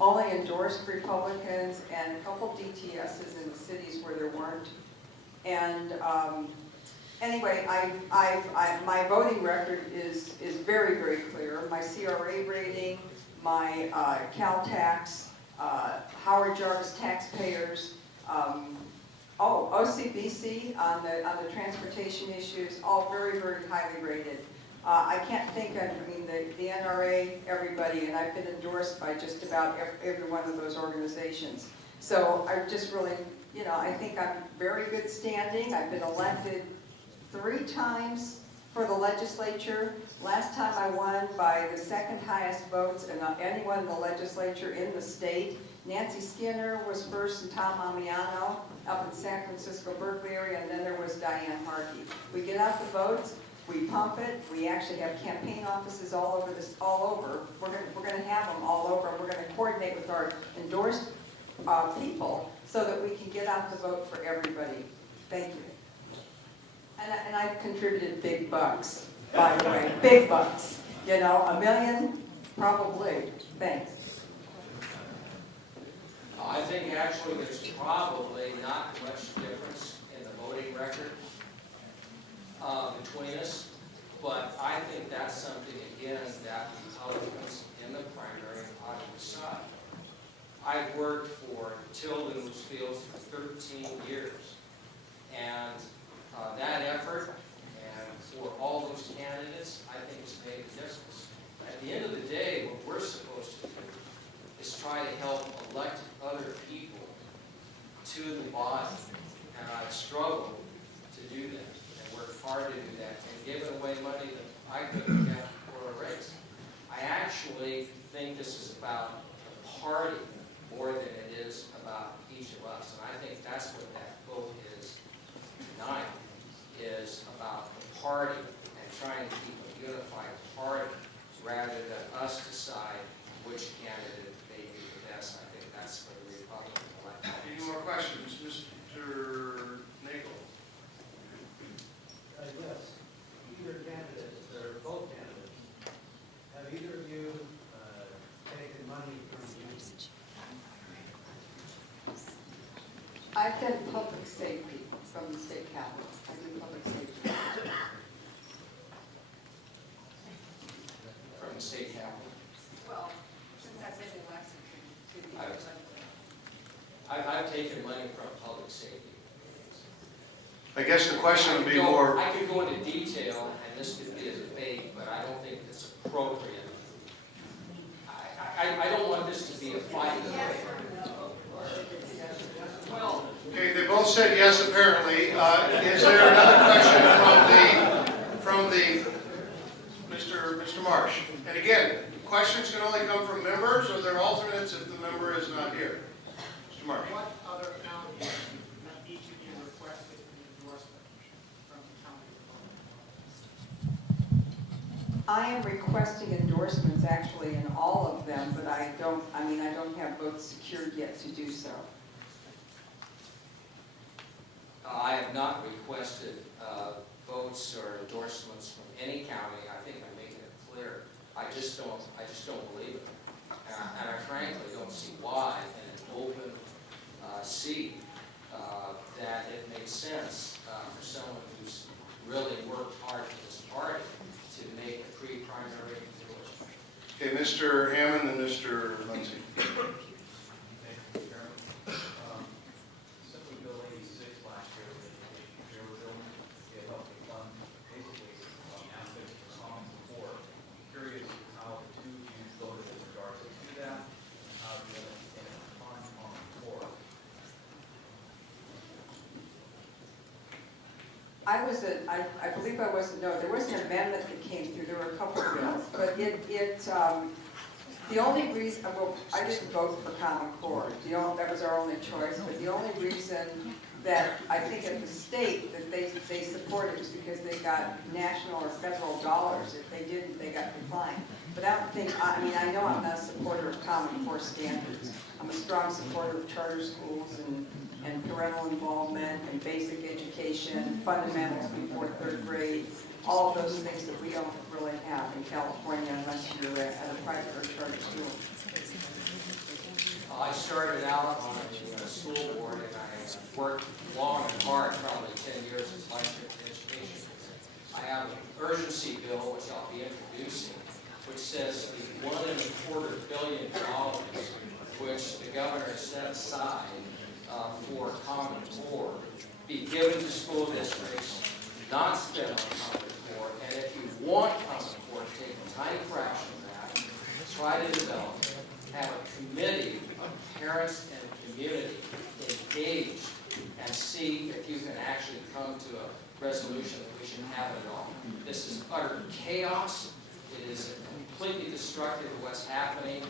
only endorsed Republicans and a couple DTSs in the cities where there weren't. And anyway, my voting record is very, very clear. My CRA rating, my CalTax, Howard Jarvis taxpayers, OCBC on the transportation issues, all very, very highly rated. I can't think of, the NRA, everybody, and I've been endorsed by just about every one of those organizations. So I just really, I think I'm very good standing. I've been elected 3 times for the legislature. Last time I won by the second highest votes in anyone in the legislature in the state. Nancy Skinner was first, and Tom Amiano up in San Francisco, Berkeley area, and then there was Diane Harkey. We get out the votes, we pump it. We actually have campaign offices all over. We're going to have them all over, and we're going to coordinate with our endorsed people so that we can get out the vote for everybody. Thank you. And I've contributed big bucks, by the way, big bucks. $1 million, probably. Thanks. I think actually there's probably not much difference in the voting record between us, but I think that's something, again, that Republicans in the primary ought to decide. I've worked for Tilden Fields for 13 years, and that effort and for all those candidates, I think has made a difference. At the end of the day, what we're supposed to do is try to help elect other people to the body, and I've struggled to do that, and worked hard to do that, and given away money that I couldn't get for a race. I actually think this is about the party more than it is about each of us, and I think that's what that vote is tonight, is about the party and trying to keep a unified party rather than us decide which candidate may be the best. I think that's for the Republican electorate. Any more questions? Mr. Nagel? Yes, either candidate, or both candidates, have either of you taken money from the I've done public safety from the state capitol. I do public safety. From the state capitol. Well, since I've been elected to the I've taken money from public safety. I guess the question would be more. I could go into detail, and this could be a debate, but I don't think it's appropriate. I don't want this to be a fight. Well, Okay, they both said yes apparently. Is there another question from the Mr. Marsh? And again, questions can only come from members or their alternates if the member is not here. Mr. Marsh. What other counties have each of you requested an endorsement from the county of I am requesting endorsements actually in all of them, but I don't have votes secured yet to do so. I have not requested votes or endorsements from any county. I think I'm making it clear. I just don't believe it, and I frankly don't see why in an open seat that it makes sense for someone who's really worked hard for this party to make a pre-primary endorsement. Okay, Mr. Hammond and Mr. Lindsay. I believe there was an amendment that came through. There were a couple of bills, but the only reason, well, I didn't vote for Common Core. That was our only choice, but the only reason that I think at the state that they supported was because they got national or federal dollars. If they didn't, they got declined. But I don't think, I know I'm not a supporter of Common Core standards. I'm a strong supporter of charter schools and parental involvement and basic education, fundamentals before third grade, all of those things that we don't really have in California unless you're at a private or charter school. I started out on a school board, and I worked long and hard, probably 10 years as lecturer in education. I have an urgency bill, which I'll be introducing, which says the $1.25 billion which the governor set aside for Common Core be given to school districts, not spent on Common Core, and if you want Common Core, take a tiny fraction of that, try to develop it, have a committee of parents and community engaged, and see if you can actually come to a resolution that we should have it all. This is utter chaos. It is completely destructive of what's happening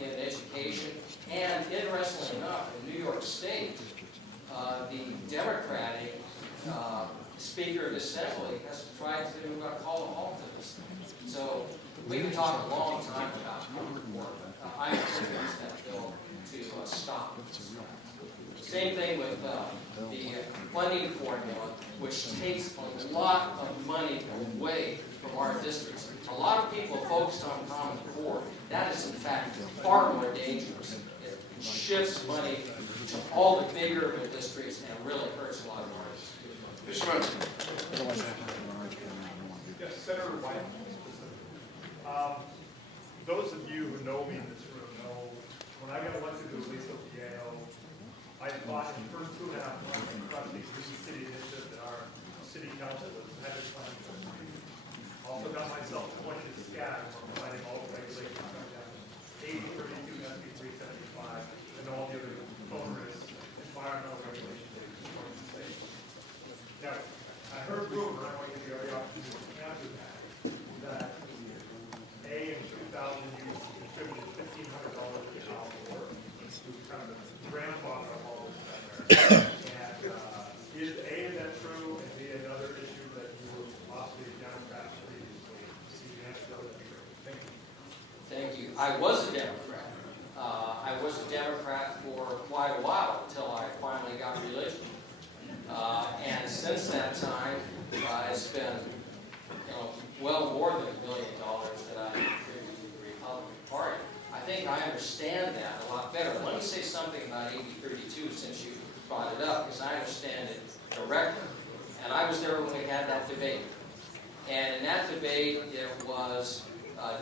in education. And interestingly enough, in New York State, the Democratic Speaker of the Assembly has tried to call a halt to this thing. So we can talk a long time about Common Core, but I'm against that bill to stop it. Same thing with the funding formula, which takes a lot of money away from our districts. A lot of people focused on Common Core. That is, in fact, far more dangerous. It shifts money to all the bigger urban districts and really hurts a lot of artists. Mr. Munson. Yes, Senator White. Those of you who know me in this room know when I got elected to Aliso, PA, I fought in the first 2.5 months across the Green City initiative that our city council had to plan for. Also got myself appointed as SCAD for providing all the regulations like that, 80, 32, SB 375, and all the other onerous quite a while until I finally got religion. And since that time, it's been, well more than $1 million that I contributed to the Republican Party. I think I understand that a lot better. Let me say something about AB 32 since you brought it up, because I understand it directly. And I was there when we had that debate. And in that debate, it was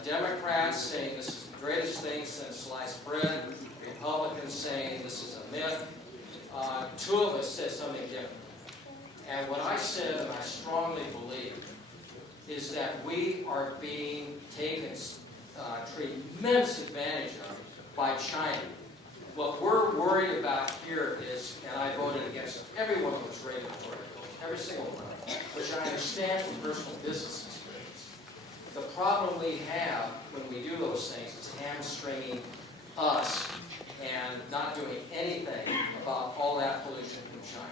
Democrats saying this is the greatest thing since sliced bread, Republicans saying this is a myth. Two of us said something different. And what I said, and I strongly believe, is that we are being taken tremendous advantage of by China. What we're worried about here is, and I voted against every one of those regulatory bills, every single one of them, which I understand from personal business experience. The problem we have when we do those things is hamstringing us and not doing anything about all that pollution from China.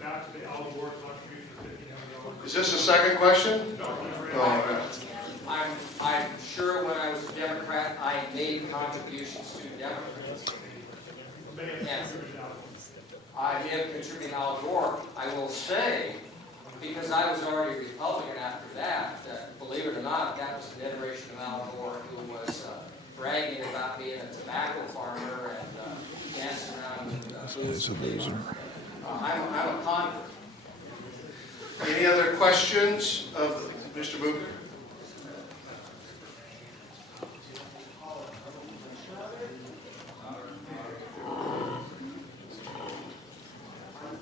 Back to the Al Gore contribution of $50 million. Is this a second question? No. I'm sure when I was a Democrat, I made contributions to Democrats. Yes. I may have contributed Al Gore. I will say, because I was already a Republican after that, believe it or not, that was an iteration of Al Gore who was bragging about being a tobacco farmer and dancing around with I'm a convert. Any other questions of Mr. Booker?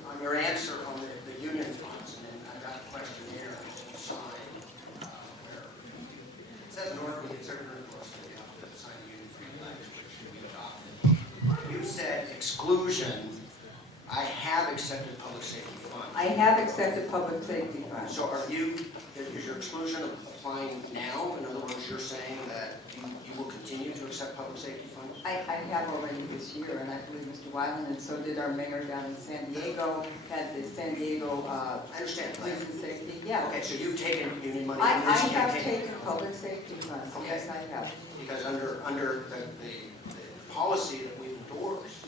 On your answer on the union funds, and then I've got a questionnaire to sign where it says normally it's every request that you have to sign a union fee legislation we adopted. You said exclusion. I have accepted public safety funds. I have accepted public safety funds. So is your exclusion applying now? In other words, you're saying that you will continue to accept public safety funds? I have already this year, and I believe Mr. Wyland, and so did our mayor down in San Diego, had the San Diego I understand. police and safety. Yeah. Okay, so you've taken union money I in this have campaign? taken public safety funds. Okay. Yes, I have. Because under the policy that we've endorsed,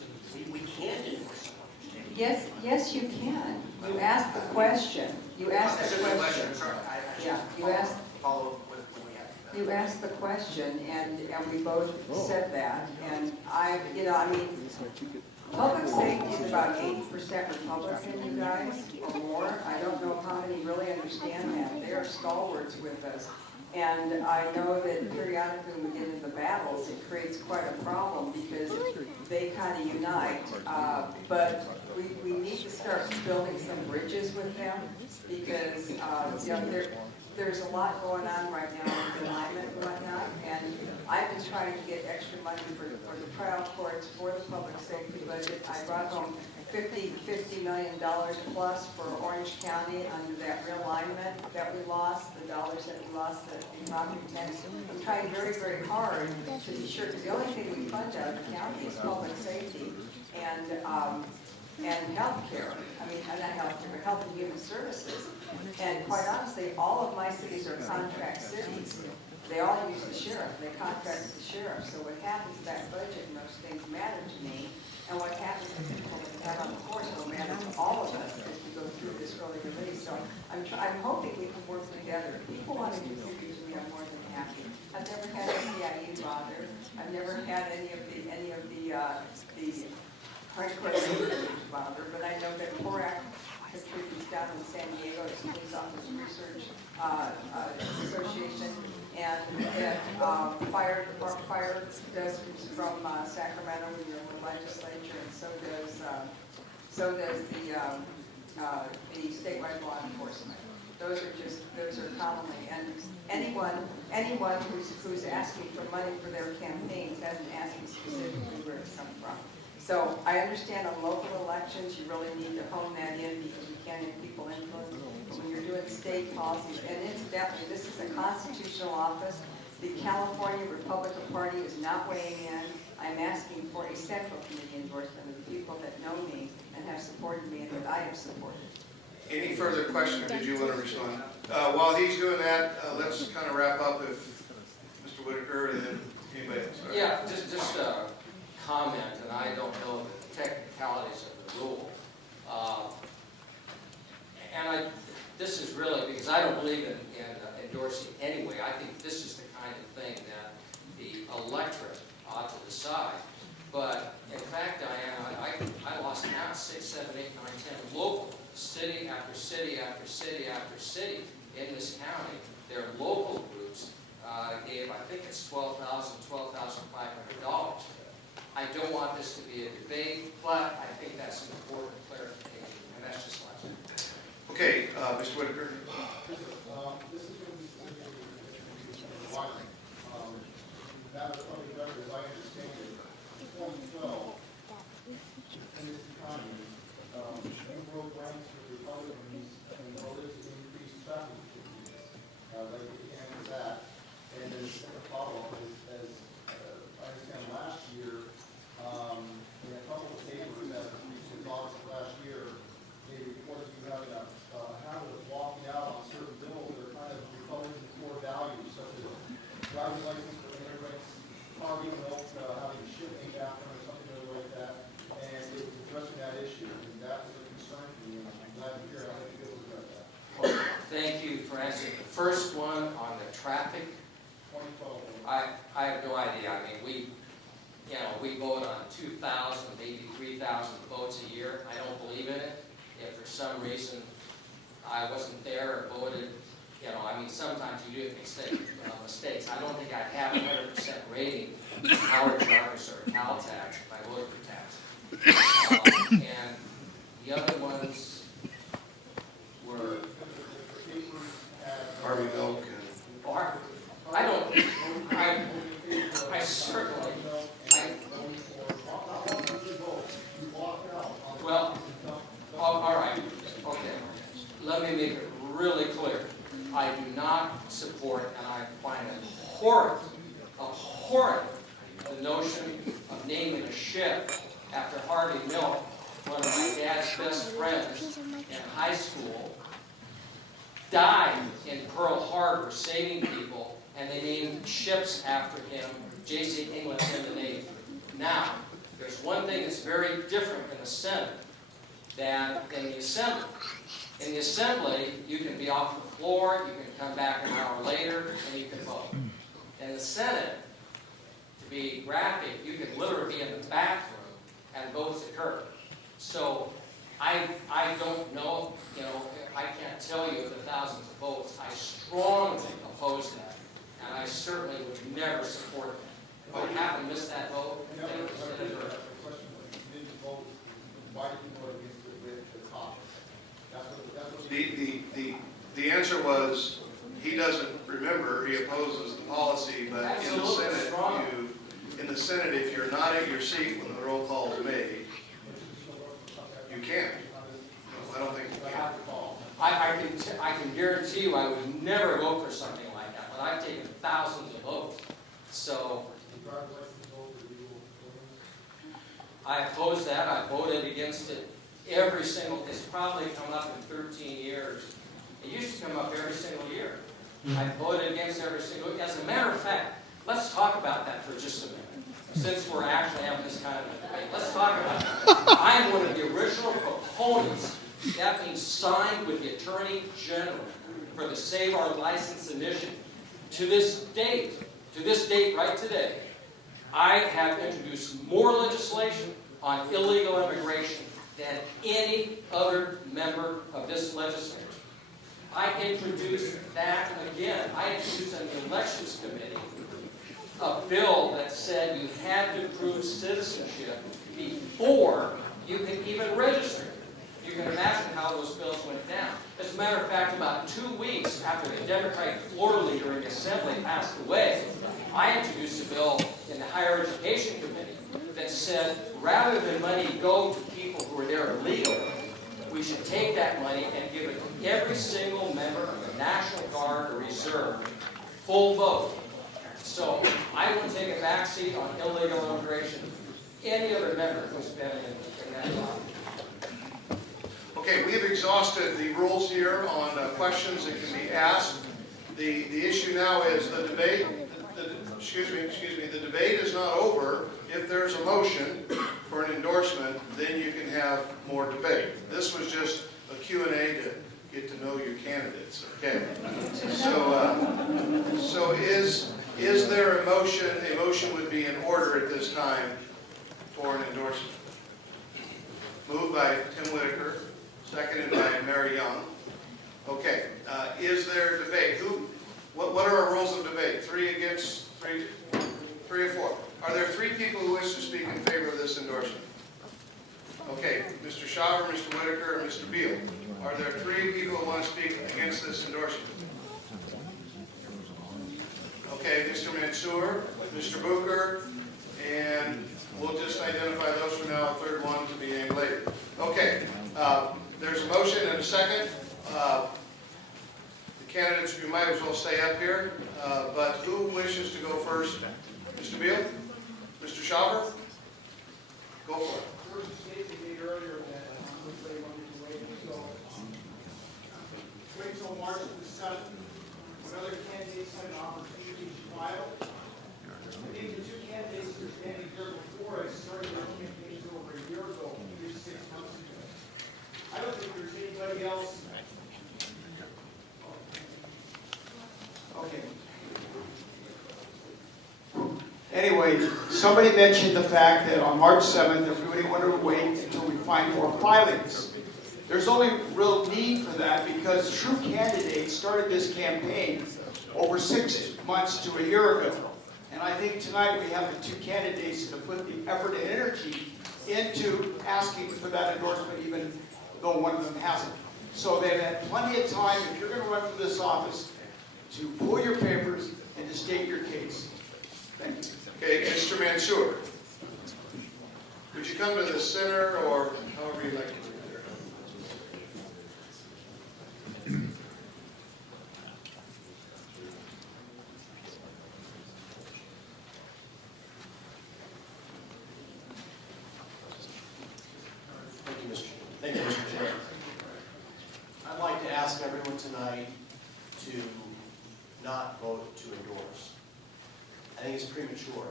we can't endorse. Yes, you can. You asked the question. You asked the question. I'm sorry. Yeah, you asked. Follow up when we have that. You asked the question, and we both said that. And public safety is about 80% Republican, you guys, or more. I don't know how many really understand that. They are stalwarts with us. And I know that periodically when we get into battles, it creates quite a problem because they kind of unite. But we need to start building some bridges with them because there's a lot going on right now with alignment and whatnot. And I've been trying to get extra money for the trial courts, for the public safety budget. I brought home $50 million plus for Orange County under that realignment that we lost, the dollars that we lost, the property tax. I'm trying very, very hard to be sure, because the only thing we fund out of the county is public safety and health care. I mean, not health care, but health and human services. And quite honestly, all of my cities are contract cities. They all use the sheriff. They contract with the sheriff. So what happens, that budget and those things matter to me. And what happens to people that have on the force will matter to all of us as we go through this early release. So I'm hoping we can work together. If people want to contribute to me, I'm more than happy. I've never had a CIU bother. I've never had any of the hardcore bother. But I know that CORAC contributes down in San Diego, it's Police Officer Research Association. And fire does from Sacramento in the legislature, and so does the statewide law enforcement. Those are commonly, and anyone who's asking for money for their campaigns hasn't asked me specifically where it's come from. So I understand on local elections, you really need to hone that in because we can't have people influence. But when you're doing state policies, and incidentally, this is a constitutional office. The California Republican Party is not weighing in. I'm asking for a Central Committee endorsement of the people that know me and have supported me and that I have supported. Any further questions? Did you want to respond? While he's doing that, let's kind of wrap up if Mr. Whitaker and then anybody else. Yeah, just County, their local groups gave, I think it's $12,500. I don't want this to be a debate, but I think that's an important clarification, and that's just my opinion. Okay, Mr. Whitaker. This is going to be violent. That is probably better, as I understand it. 2012, in this economy, you broke ranks with Republicans and voted to increase traffic tickets. Like the end of that. And then the second follow-up is, as I understand last year, in a couple of papers that recent August of last year, they reported you having a habit of walking out on certain bills that are kind of Republican core values, such as driver's license for immigrants, poverty milk, having a ship named after them or something like that, and it was addressing that issue, and that was a concern to me, and I'm glad to hear how you feel about that. Well, thank you for answering the first one on the traffic. 2012. I have no idea. I mean, we vote on 2,000, maybe 3,000 votes a year. I don't believe in it. If for some reason I wasn't there or voted, I mean, sometimes you do mistakes. I don't think I have a 100% rating of Howard Jarvis or Caltax if I voted for tax. And the other ones were Harvey Milk. I certainly, well, all right, okay. Let me make it really clear. I do not support, and I find it abhorrent, the notion of naming a ship after Harvey Milk, one of my dad's best friends in high school, died in Pearl Harbor saving people, and they named ships after him, J.C. England in the Navy. Now, there's one thing that's very different in the Senate than in the Assembly. In the Assembly, you can be off the floor, you can come back an hour later, and you can vote. In the Senate, to be graphic, you can literally be in the bathroom and votes occur. So I don't know, I can't tell you the thousands of votes. I strongly oppose that, and I certainly would never support it. If I happen to miss that vote, then it's Why did you vote against it with the caucus? The answer was, he doesn't remember, he opposes the policy, but in the Senate, if you're not at your seat when the roll call is made, you can't. No, I don't think you can. I can guarantee you I would never vote for something like that, but I've taken thousands of votes. So I oppose that. I voted against it every single, it's probably come up in 13 years. It used to come up every single year. I voted against every single, as a matter of fact, let's talk about that for just a minute. Since we're actually having this kind of a debate, let's talk about that. I'm one of the original proponents, that means signed with the Attorney General for the Save Our License Initiative. To this date right today, I have introduced more legislation on illegal immigration than any other member of this legislature. I introduced that again. I introduced in the Elections Committee a bill that said you had to prove citizenship before you could even register. You can imagine how those bills went down. As a matter of fact, about 2 weeks after the Democratic floor leader in the Assembly passed away, I introduced a bill in the Higher Education Committee that said rather than money go to people who are there illegally, we should take that money and give it to every single member of the National Guard or Reserve, full vote. So I would take a backseat on illegal immigration. Any other member who's been in that line. Okay, we've exhausted the rules here on questions that can be asked. The issue now is the debate. The debate is not over. If there's a motion for an endorsement, then you can have more debate. This was just a Q&A to get to know your candidates. Okay. So is there a motion? A motion would be in order at this time for an endorsement. Moved by Tim Whitaker, seconded by Mary Young. Okay, is there debate? What are our rules of debate? 3 against 3 or 4? Are there 3 people who wish to speak in favor of this endorsement? Okay, Mr. Shaver, Mr. Whitaker, and Mr. Beal. Are there 3 people who want to speak against this endorsement? Okay, Mr. Mansour, Mr. Booker, and we'll just identify those for now, a third one to be named later. Okay, there's a motion and a second. The candidates, you might as well stay up here, but who wishes to go first? Mr. Beal? Mr. Shaver? Go for it. First statement made earlier that everybody wanted to wait until March the 7th, when other candidates had an opportunity to file. I think the 2 candidates who are standing here before us started their campaigns over a year ago, maybe 6 months ago. I don't think there's anybody else. Okay. Anyway, somebody mentioned the fact that on March 7th, everybody wanted to wait until we find more filings. There's only real need for that because true candidates started this campaign over 6 months to a year ago. And I think tonight we have the 2 candidates that have put the effort and energy into asking for that endorsement, even though one of them hasn't. So they've had plenty of time, if you're going to run for this office, to pull your papers and to state your case. Thank you. Okay, Mr. Mansour. Would you come to the center or however you'd like to do there? Thank you, Mr. Chair. I'd like to ask everyone tonight to not vote to endorse. I think it's premature.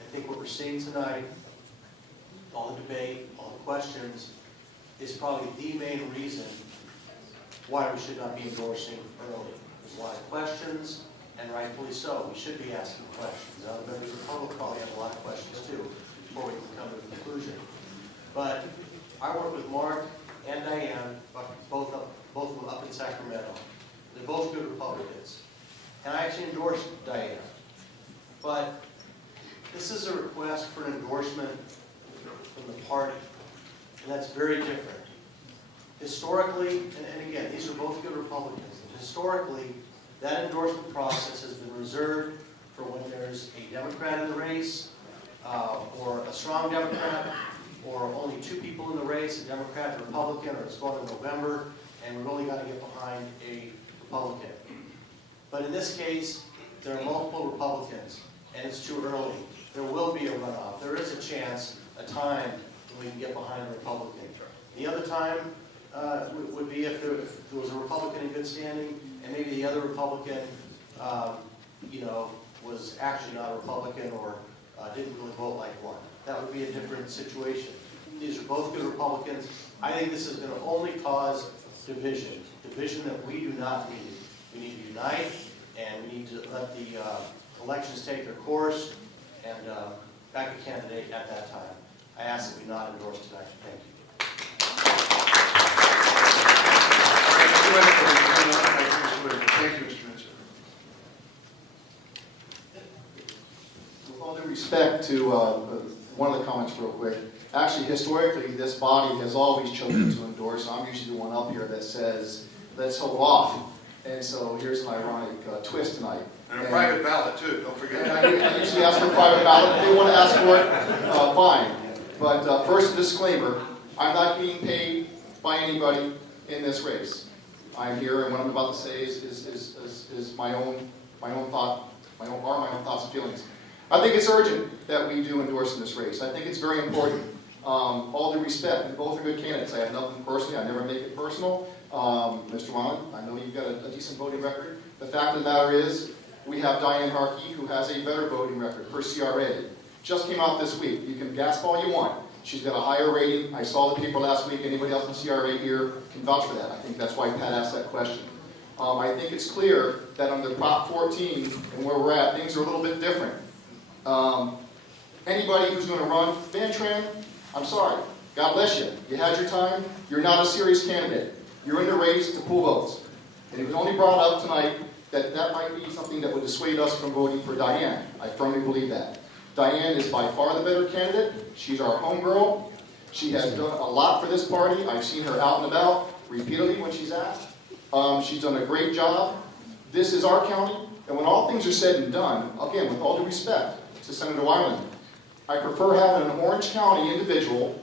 I think what we're seeing tonight, all the debate, all the questions, is probably the main reason why we should not be endorsing early. There's a lot of questions, and rightfully so. We should be asking questions. Now, the members of the public probably have a lot of questions too, before we can come to a conclusion. But I work with Mark and Diane, both of them up in Sacramento. They're both good Republicans. And I actually endorsed Diane. But this is a request for an endorsement from the party, and that's very different. Historically, and again, these are both good Republicans, and historically, that endorsement process has been reserved for when there's a Democrat in the race, or a strong Democrat, or only 2 people in the race, a Democrat and a Republican, or it's going in November, and we've only got to get behind a Republican. But in this case, there are multiple Republicans, and it's too early. There will be a runoff. There is a chance, a time, when we can get behind a Republican. The other time would be if there was a Republican in good standing, and maybe the other Republican, was actually not a Republican or didn't really vote like one. That would be a different situation. These are both good Republicans. I think this is going to only cause division that we do not need. We need to unite, and we need to let the elections take their course and back a candidate at that time. I ask that we not endorse tonight. Thank you. Thank you, Mr. Minister. With all due respect to one of the comments real quick, actually historically this body has always chosen to endorse. I'm usually the one up here that says, let's hold off. And so here's an ironic twist tonight. And a private ballot too, don't forget. And I usually ask for a private ballot. If they want to ask for it, fine. But first a disclaimer, I'm not being paid by anybody in this race. I'm here, and what I'm about to say is my own thoughts and feelings. I think it's urgent that we do endorse in this race. I think it's very important. All due respect, and both are good candidates. I have nothing personally. I never make it personal. Mr. Ron, I know you've got a decent voting record. The fact of the matter is, we have Diane Harkey, who has a better voting record, her CRA. Just came out this week. You can gasp all you want. She's got a higher rating. I saw the paper last week. Anybody else in CRA here can vouch for that. I think that's why Pat asked that question. I think it's clear that under Prop 14 and where we're at, things are a little bit different. Anybody who's going to run, Van Tran, I'm sorry. God bless you. You had your time. You're not a serious candidate. You're in the race to pull votes. And it was only brought up tonight that that might be something that would dissuade us from voting for Diane. I firmly believe that. Diane is by far the better candidate. She's our homegirl. She has done a lot for this party. I've seen her out and about repeatedly when she's asked. She's done a great job. This is our county, and when all things are said and done, again, with all due respect to Senator Wyland, I prefer having an Orange County individual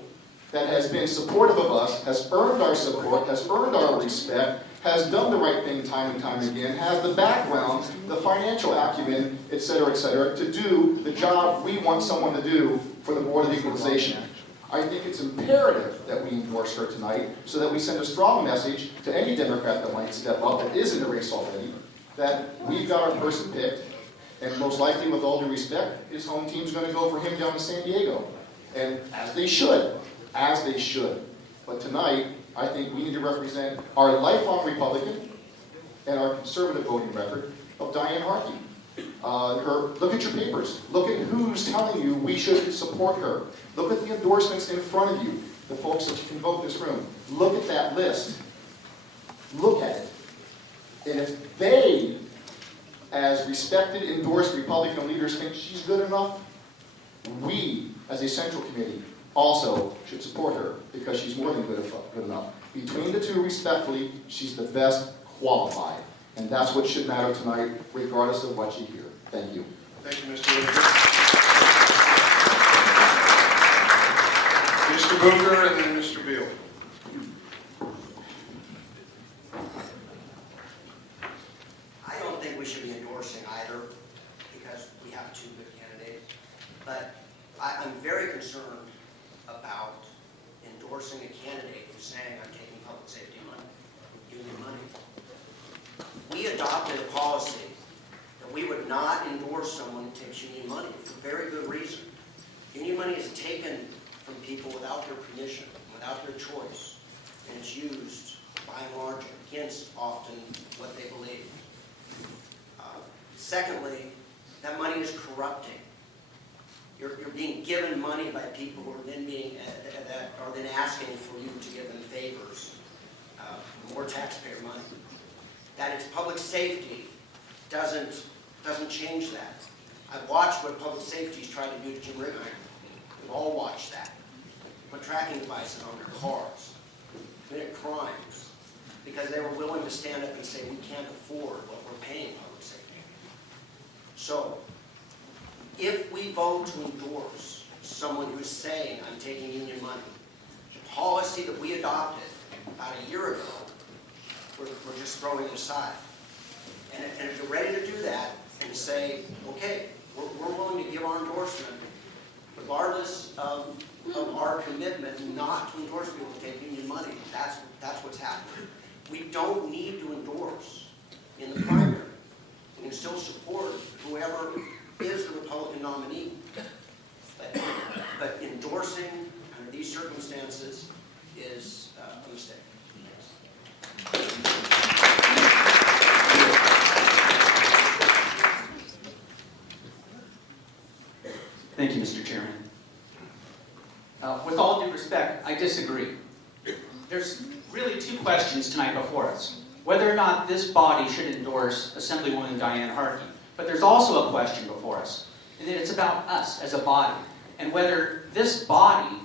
that has been supportive of us, has earned our support, has earned our respect, has done the right thing time and time again, has the background, the financial acumen, et cetera, to do the job we want someone to do for the Board of Equalization. I think it's imperative that we endorse her tonight so that we send a strong message to any Democrat that might step up, that is in the race already, that we've got our person picked, and most likely, with all due respect, his home team's going to go for him down to San Diego. And as they should. But tonight, I think we need to represent our lifelong Republican and our conservative voting record of Diane Harkey. Look at your papers. Look at who's telling you we should support her. Look at the endorsements in front of you, the folks that you can vote in this room. Look at that list. Look at it. And if they, as respected, endorsed Republican leaders, think she's good enough, we, as a Central Committee, also should support her because she's more than good enough. Between the two, respectfully, she's the best qualified. And that's what should matter tonight, regardless of what you hear. Thank you. Thank you, Mr. Whitaker. Mr. Booker and then Mr. Beal. I don't think we should be endorsing either because we have two good candidates. But I'm very concerned about endorsing a candidate who's saying I'm taking public safety money, union money. We adopted a policy that we would not endorse someone who takes union money for very good reason. Union money is taken from people without their permission, without their choice, and it's used by and large against often what they believe. Secondly, that money is corrupting. You're being given money by people who are then that are then asking for you to give them favors, more taxpayer money. That it's public safety doesn't change that. I've watched what public safety's tried to do to Jim Rickman. We've all watched that. Put tracking devices on their cars, committed crimes, because they were willing to stand up and say we can't afford what we're paying public safety. So, if we vote to endorse someone who's saying I'm taking union money, the policy that we adopted about a year ago, we're just throwing it aside. And if you're ready to do that and say, okay, we're willing to give our endorsement, regardless of our commitment not to endorse people who take union money, that's what's happening. We don't need to endorse in the primary. We can still support whoever is the Republican nominee. But endorsing under these circumstances is a mistake. Thank you, Mr. Chairman. With all due respect, I disagree. There's really two questions tonight before us. Whether or not this body should endorse Assemblywoman Diane Harkey. But there's also a question before us, and it's about us as a body, and whether this body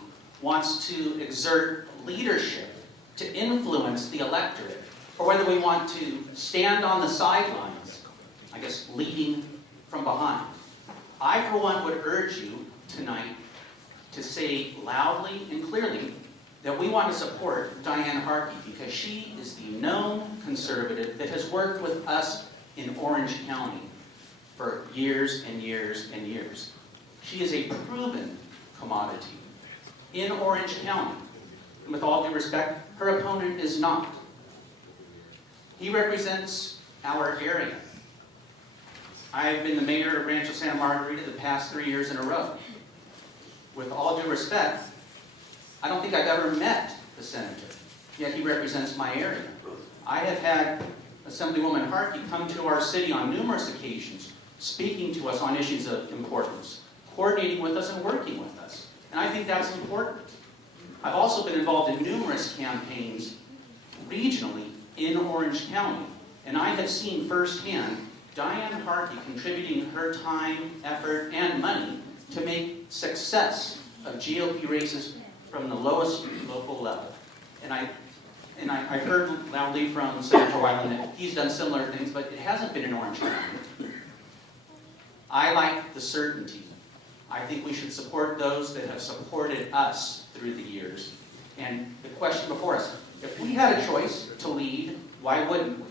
wants to exert leadership to influence the electorate, or whether we want to stand on the sidelines, I guess leading from behind. I, for one, would urge you tonight to say loudly and clearly that we want to support Diane Harkey because she is the known conservative that has worked with us in Orange County for years and years and years. She is a proven commodity in Orange County. And with all due respect, her opponent is not. He represents our area. I have been the mayor of Rancho Santa Margarita the past 3 years in a row. With all due respect, I don't think I've ever met the senator, yet he represents my area. I have had Assemblywoman Harkey come to our city on numerous occasions, speaking to us on issues of importance, coordinating with us and working with us. And I think that's important. I've also been involved in numerous campaigns regionally in Orange County, And I have seen firsthand Diane Harkey contributing her time, effort, and money to make success of GOP races from the lowest local level. And I've heard loudly from Senator Wyland that he's done similar things, but it hasn't been in Orange County. I like the certainty. I think we should support those that have supported us through the years. And the question before us, if we had a choice to lead, why wouldn't we?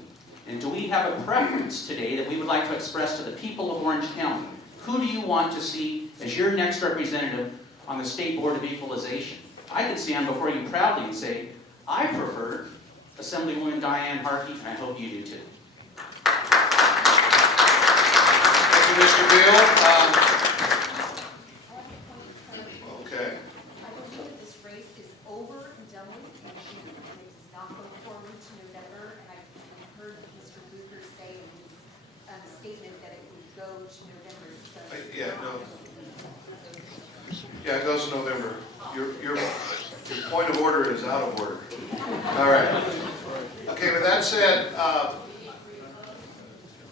And do we have a preference today that we would like to express to the people of Orange County? Who do you want to see as your next representative on the State Board of Equalization? I can stand before you proudly and say, I prefer Assemblywoman Diane Harkey, and I hope you do too. Thank you, Mr. Beal. Okay. I believe that this race is over and done with in June, and it does not go forward to November. And I heard Mr. Booker say in his statement that it would go to November. So Yeah, no. Yeah, it goes to November. Your point of order is out of order. All right. Okay, with that said,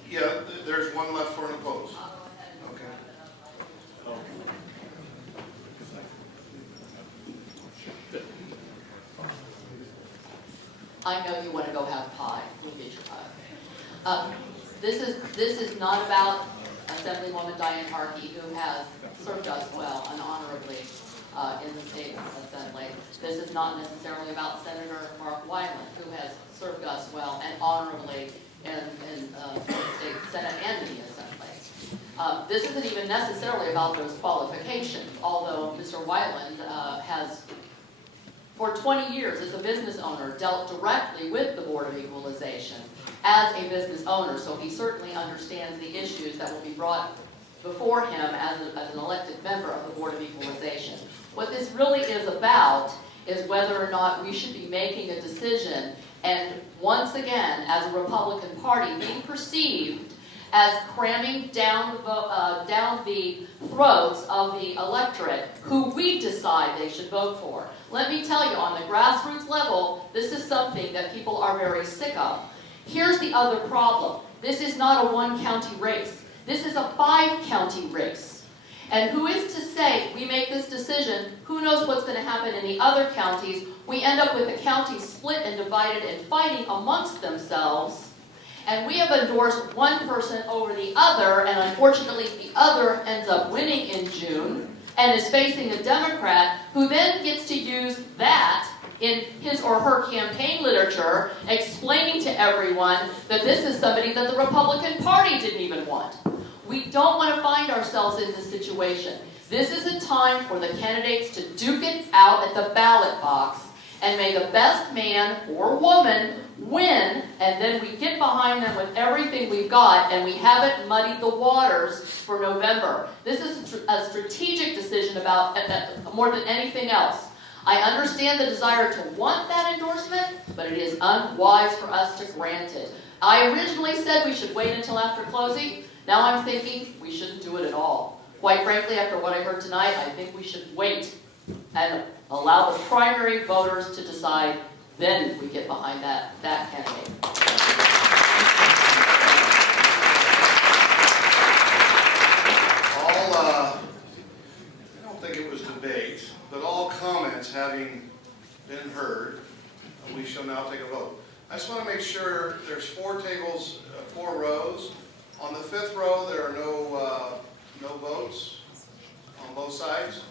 yeah, there's one left for an opposed. Okay. I know you want to go have pie. We'll get your pie. This is not about Assemblywoman Diane Harkey, who has served us well and honorably in the state assembly. This is not necessarily about Senator Mark Wyland, who has served us well and honorably in the state senate and in the assembly. This isn't even necessarily about those qualifications, although Mr. Wyland has, for 20 years as a business owner, dealt directly with the Board of Equalization as a business owner, so he certainly understands the issues that will be brought before him as an elected member of the Board of Equalization. What this really is about is whether or not we should be making a decision, and once again, as a Republican Party, being perceived as cramming down the throats of the electorate who we decide they should vote for. Let me tell you, on the grassroots level, this is something that people are very sick of. Here's the other problem. This is not a one-county race. This is a 5-county race. And who is to say we make this decision, who knows what's going to happen in the other counties? We end up with the counties split and divided and fighting amongst themselves. And we have endorsed one person over the other, and unfortunately the other ends up winning in June and is facing a Democrat who then gets to use that in his or her campaign literature, explaining to everyone that this is somebody that the Republican Party didn't even want. We don't want to find ourselves in this situation. This is a time for the candidates to duke it out at the ballot box, and may the best man or woman win, and then we get behind them with everything we've got, and we haven't muddied the waters for November. This is a strategic decision about more than anything else. I understand the desire to want that endorsement, but it is unwise for us to grant it. I originally said we should wait until after closing. Now I'm thinking we shouldn't do it at all. Quite frankly, after what I heard tonight, I think we should wait and allow the primary voters to decide. Then we get behind that candidate. I don't think it was debate, but all comments having been heard, we shall now take a vote. I just want to make sure there's 4 tables, 4 rows. On the 5th row, there are no votes on both sides.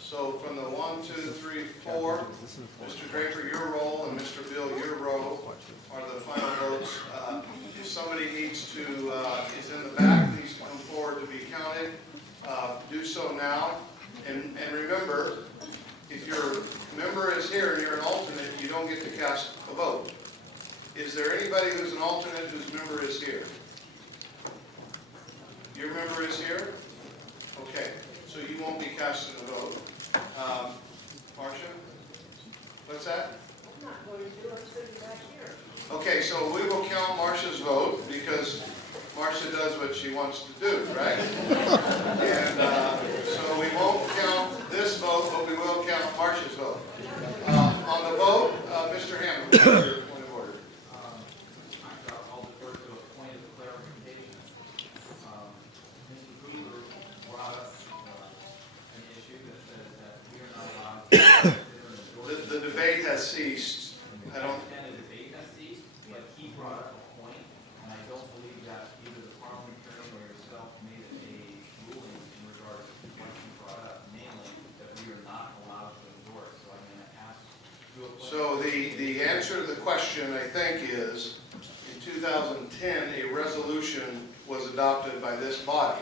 So from the 1, 2, 3, 4, Mr. Draper, your roll, and Mr. Bill, your row are the final votes. If somebody needs to, is in the back, needs to come forward to be counted, do so now. And remember, if your member is here and you're an alternate, you don't get to cast a vote. Is there anybody who's an alternate whose member is here? Your member is here? Okay, so you won't be casting a vote. Marcia? What's that? I'm not going to, I'm sitting back here. Okay, so we will count Marcia's vote because Marcia does what she wants to do, right? And so we won't count this vote, but we will count Marcia's vote. On the vote, Mr. Hammond, your point of order. I'll defer to ceased. I don't, The debate has ceased, but he brought up a point, and I don't believe that either the parliamentarian or yourself made a ruling in regards to what he brought up, namely that we are not allowed to endorse. So I'm going to ask you a question. so the answer to the question, I think, is in 2010, a resolution was adopted by this body.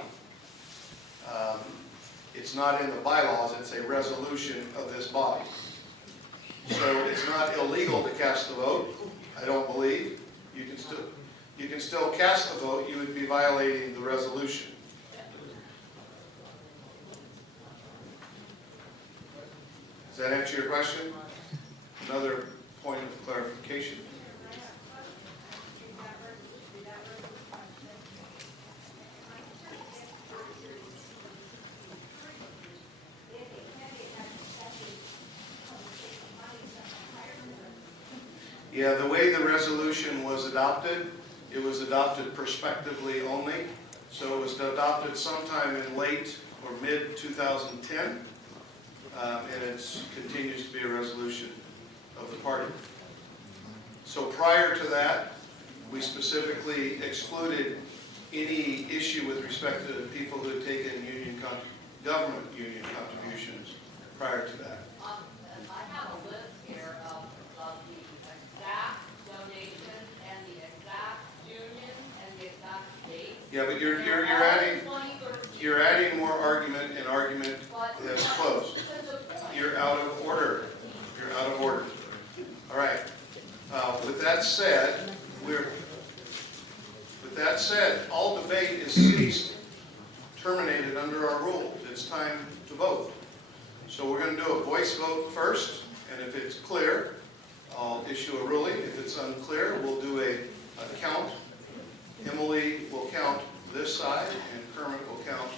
It's not in the bylaws, it's a resolution of this body. So it's not illegal to cast the vote, I don't believe. You can still cast the vote, you would be violating the resolution. Does that answer your question? Another point of clarification. Yeah, the way the resolution was adopted, it was adopted prospectively only. So it was adopted sometime in late or mid 2010, and it continues to be a resolution of the party. So prior to that, we specifically excluded any issue with respect to people who had taken government union contributions prior to that. I have a list here of the exact donations and the exact union and the exact dates. Yeah, but you're adding more argument, and argument has closed. You're out of order. You're out of order. All right. With that said, all debate is ceased, terminated under our rules. It's time to vote. So we're going to do a voice vote first, and if it's clear, I'll issue a ruling. If it's unclear, we'll do a count. Emily will count this side, and Kermit will count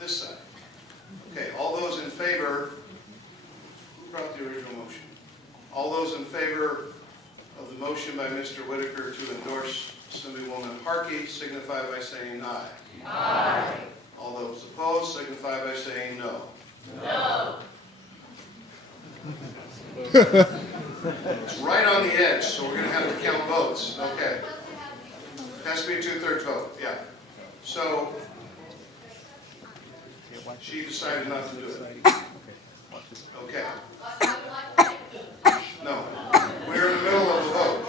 this side. Okay, all those in favor, who brought the original motion? All those in favor of the motion by Mr. Whitaker to endorse Assemblywoman Harkey signify by saying aye. Aye. All those opposed signify by saying no. No. It's right on the edge, so we're going to have to count votes. Okay. It has to be a 2/3 vote, yeah. So, she decided not to do it. Okay. No. We're in the middle of the vote.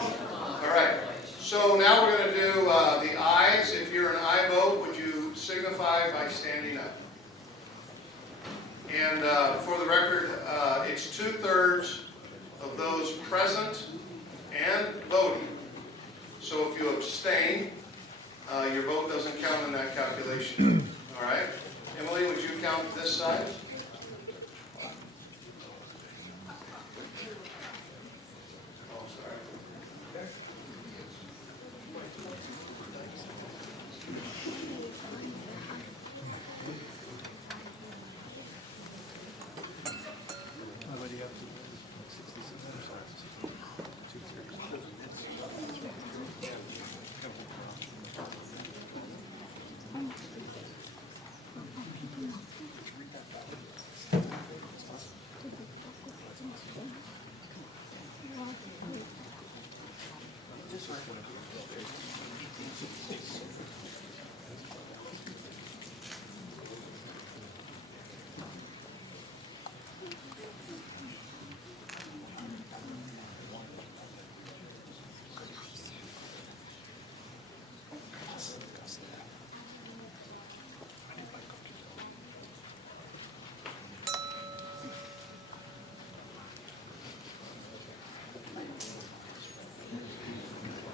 All right. So now we're going to do the ayes. If you're an aye vote, would you signify by standing up? And for the record, it's 2/3 of those present and voting. So if you abstain, your vote doesn't count in that calculation. All right? Emily, would you count this side? Oh, sorry.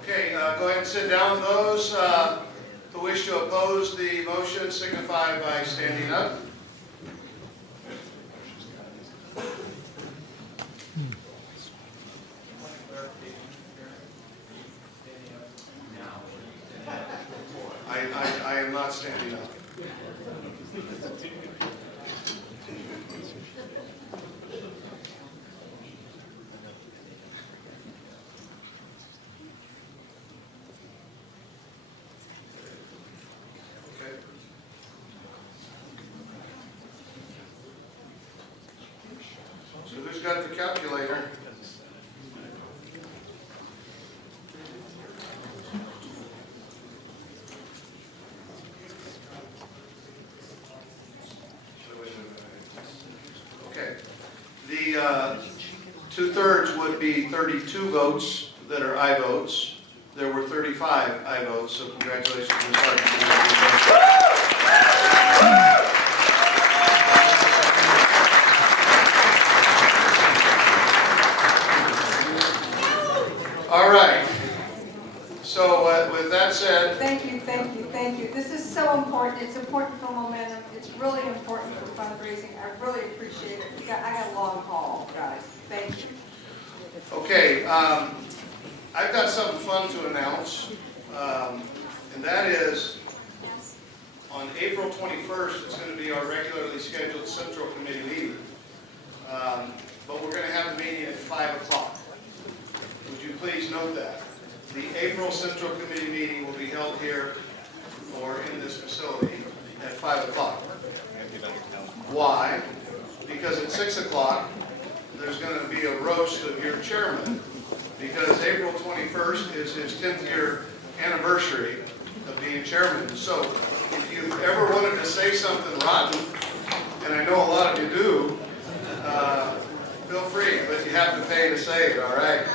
Okay, go ahead and sit down. Those who wish to oppose the motion signify by standing up. I am not standing up. So who's got the calculator? Okay. The 2/3 would be 32 votes that are aye votes. There were 35 aye votes, so congratulations, Ms. Harkin. All right. So with that said, Thank you, thank you, thank you. This is so important. It's important for momentum. It's really important for fundraising. I really appreciate it. I got a long haul, guys. Thank you. okay, I've got something fun to announce, and that is on April 21st, it's going to be our regularly scheduled Central Committee meeting. But we're going to have the meeting at 5 o'clock. Would you please note that? The April Central Committee meeting will be held here or in this facility at 5 o'clock. Why? Because at 6 o'clock, there's going to be a roast of your chairman, because April 21st is his 10th year anniversary of being chairman. So if you've ever wanted to say something rotten, and I know a lot of you do, feel free, but you have to pay to say it, all right?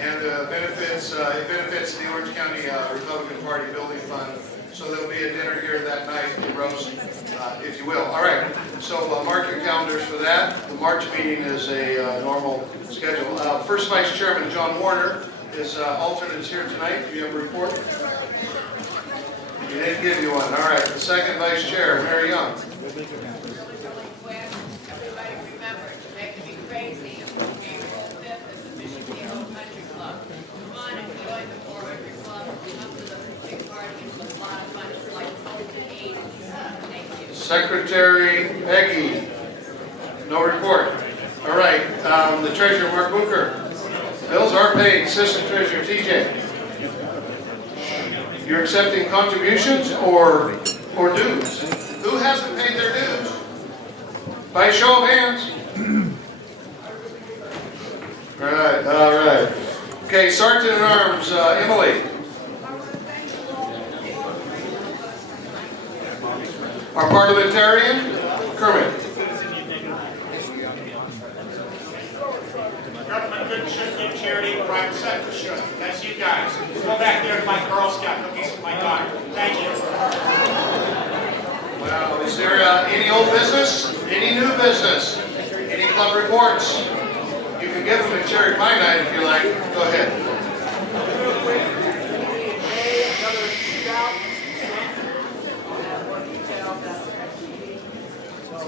And it benefits the Orange County Republican Party Building Fund. So there'll be a dinner here that night, a roast, if you will. All right, so mark your calendars for that. The March meeting is a normal schedule. First Vice Chairman John Warner is alternate is here tonight. Do you have a report? He didn't give you one. All right, the second Vice Chair, Mary Young. Everybody remember, to make me crazy, April 5th is the Michigan Country Club. Come on and join the 400 Club. Come to the big party. It's a lot of fun. It's like to eat. Thank you. Secretary Peggy. No report. All right, the Treasurer Mark Booker. Bills are paid. Assistant Treasurer TJ. You're accepting contributions or dues? Who hasn't paid their dues? By a show of hands. All right. Okay, Sergeant at Arms, Emily. Our parliamentarian, Kermit. Government shouldn't give charity, private sector should. That's you guys. Go back there to my Girl Scout cookies for my daughter. Thank you. Well, is there any old business? Any new business? Any club reports? You can give them a cherry pie night if you like. Go ahead. Real quick, May, another shootout. More details after next meeting. So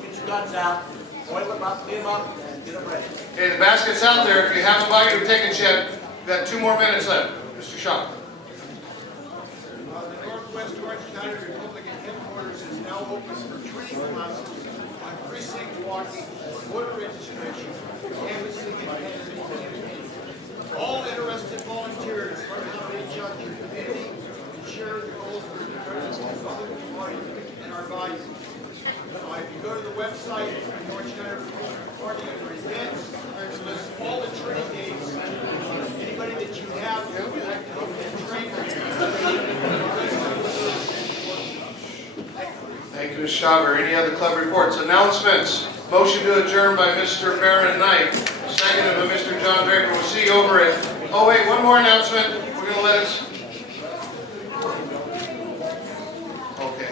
get your guns out, boil them up, clean them up, and get them ready. Okay, the basket's out there. If you haven't bought your tickets yet, we've got 2 more minutes left. Mr. Shaw. The Northwest Orange County Republican headquarters is now open for training classes on precinct walking, voter registration, canvassing, and candidate. All interested volunteers learn how to reach out to your community and share the goals for the Republican Party and our values. If you go to the website, the Orange County Republican Party under events, there's a list of all the training dates. Anybody that you have that would like to help get trained. Thank you, Ms. Shaver. Any other club reports? Announcements. Motion to adjourn by Mr. Baron Knight. Seconded by Mr. John Draper. We'll see you over at... Oh, wait, one more announcement. We're going to let us... Okay.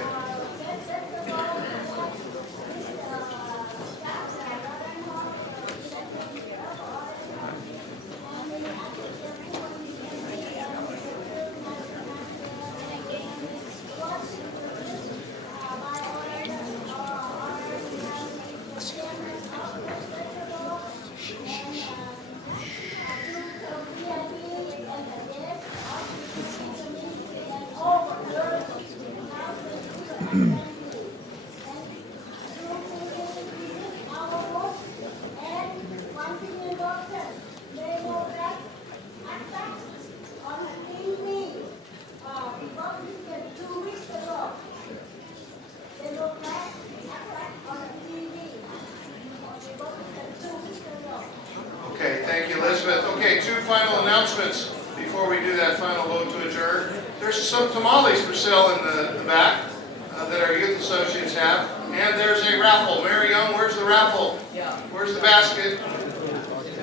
Okay, thank you, Elizabeth. Okay, 2 final announcements before we do that final vote to adjourn. There's some tamales for sale in the back that our youth associates have, and there's a raffle. Mary Young, where's the raffle? Yeah. Where's the basket?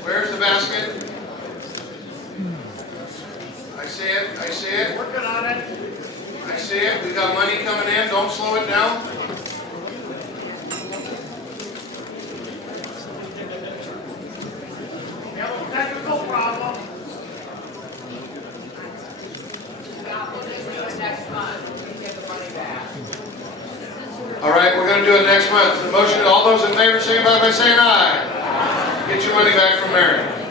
Where's the basket? I see it, I see it. Working on it. I see it. We got money coming in. Don't slow it down. We have a technical problem. Now, we'll just do it next month, we get the money back. All right, we're going to do it next month. The motion, all those in favor, signify by saying aye. Get your money back from Mary.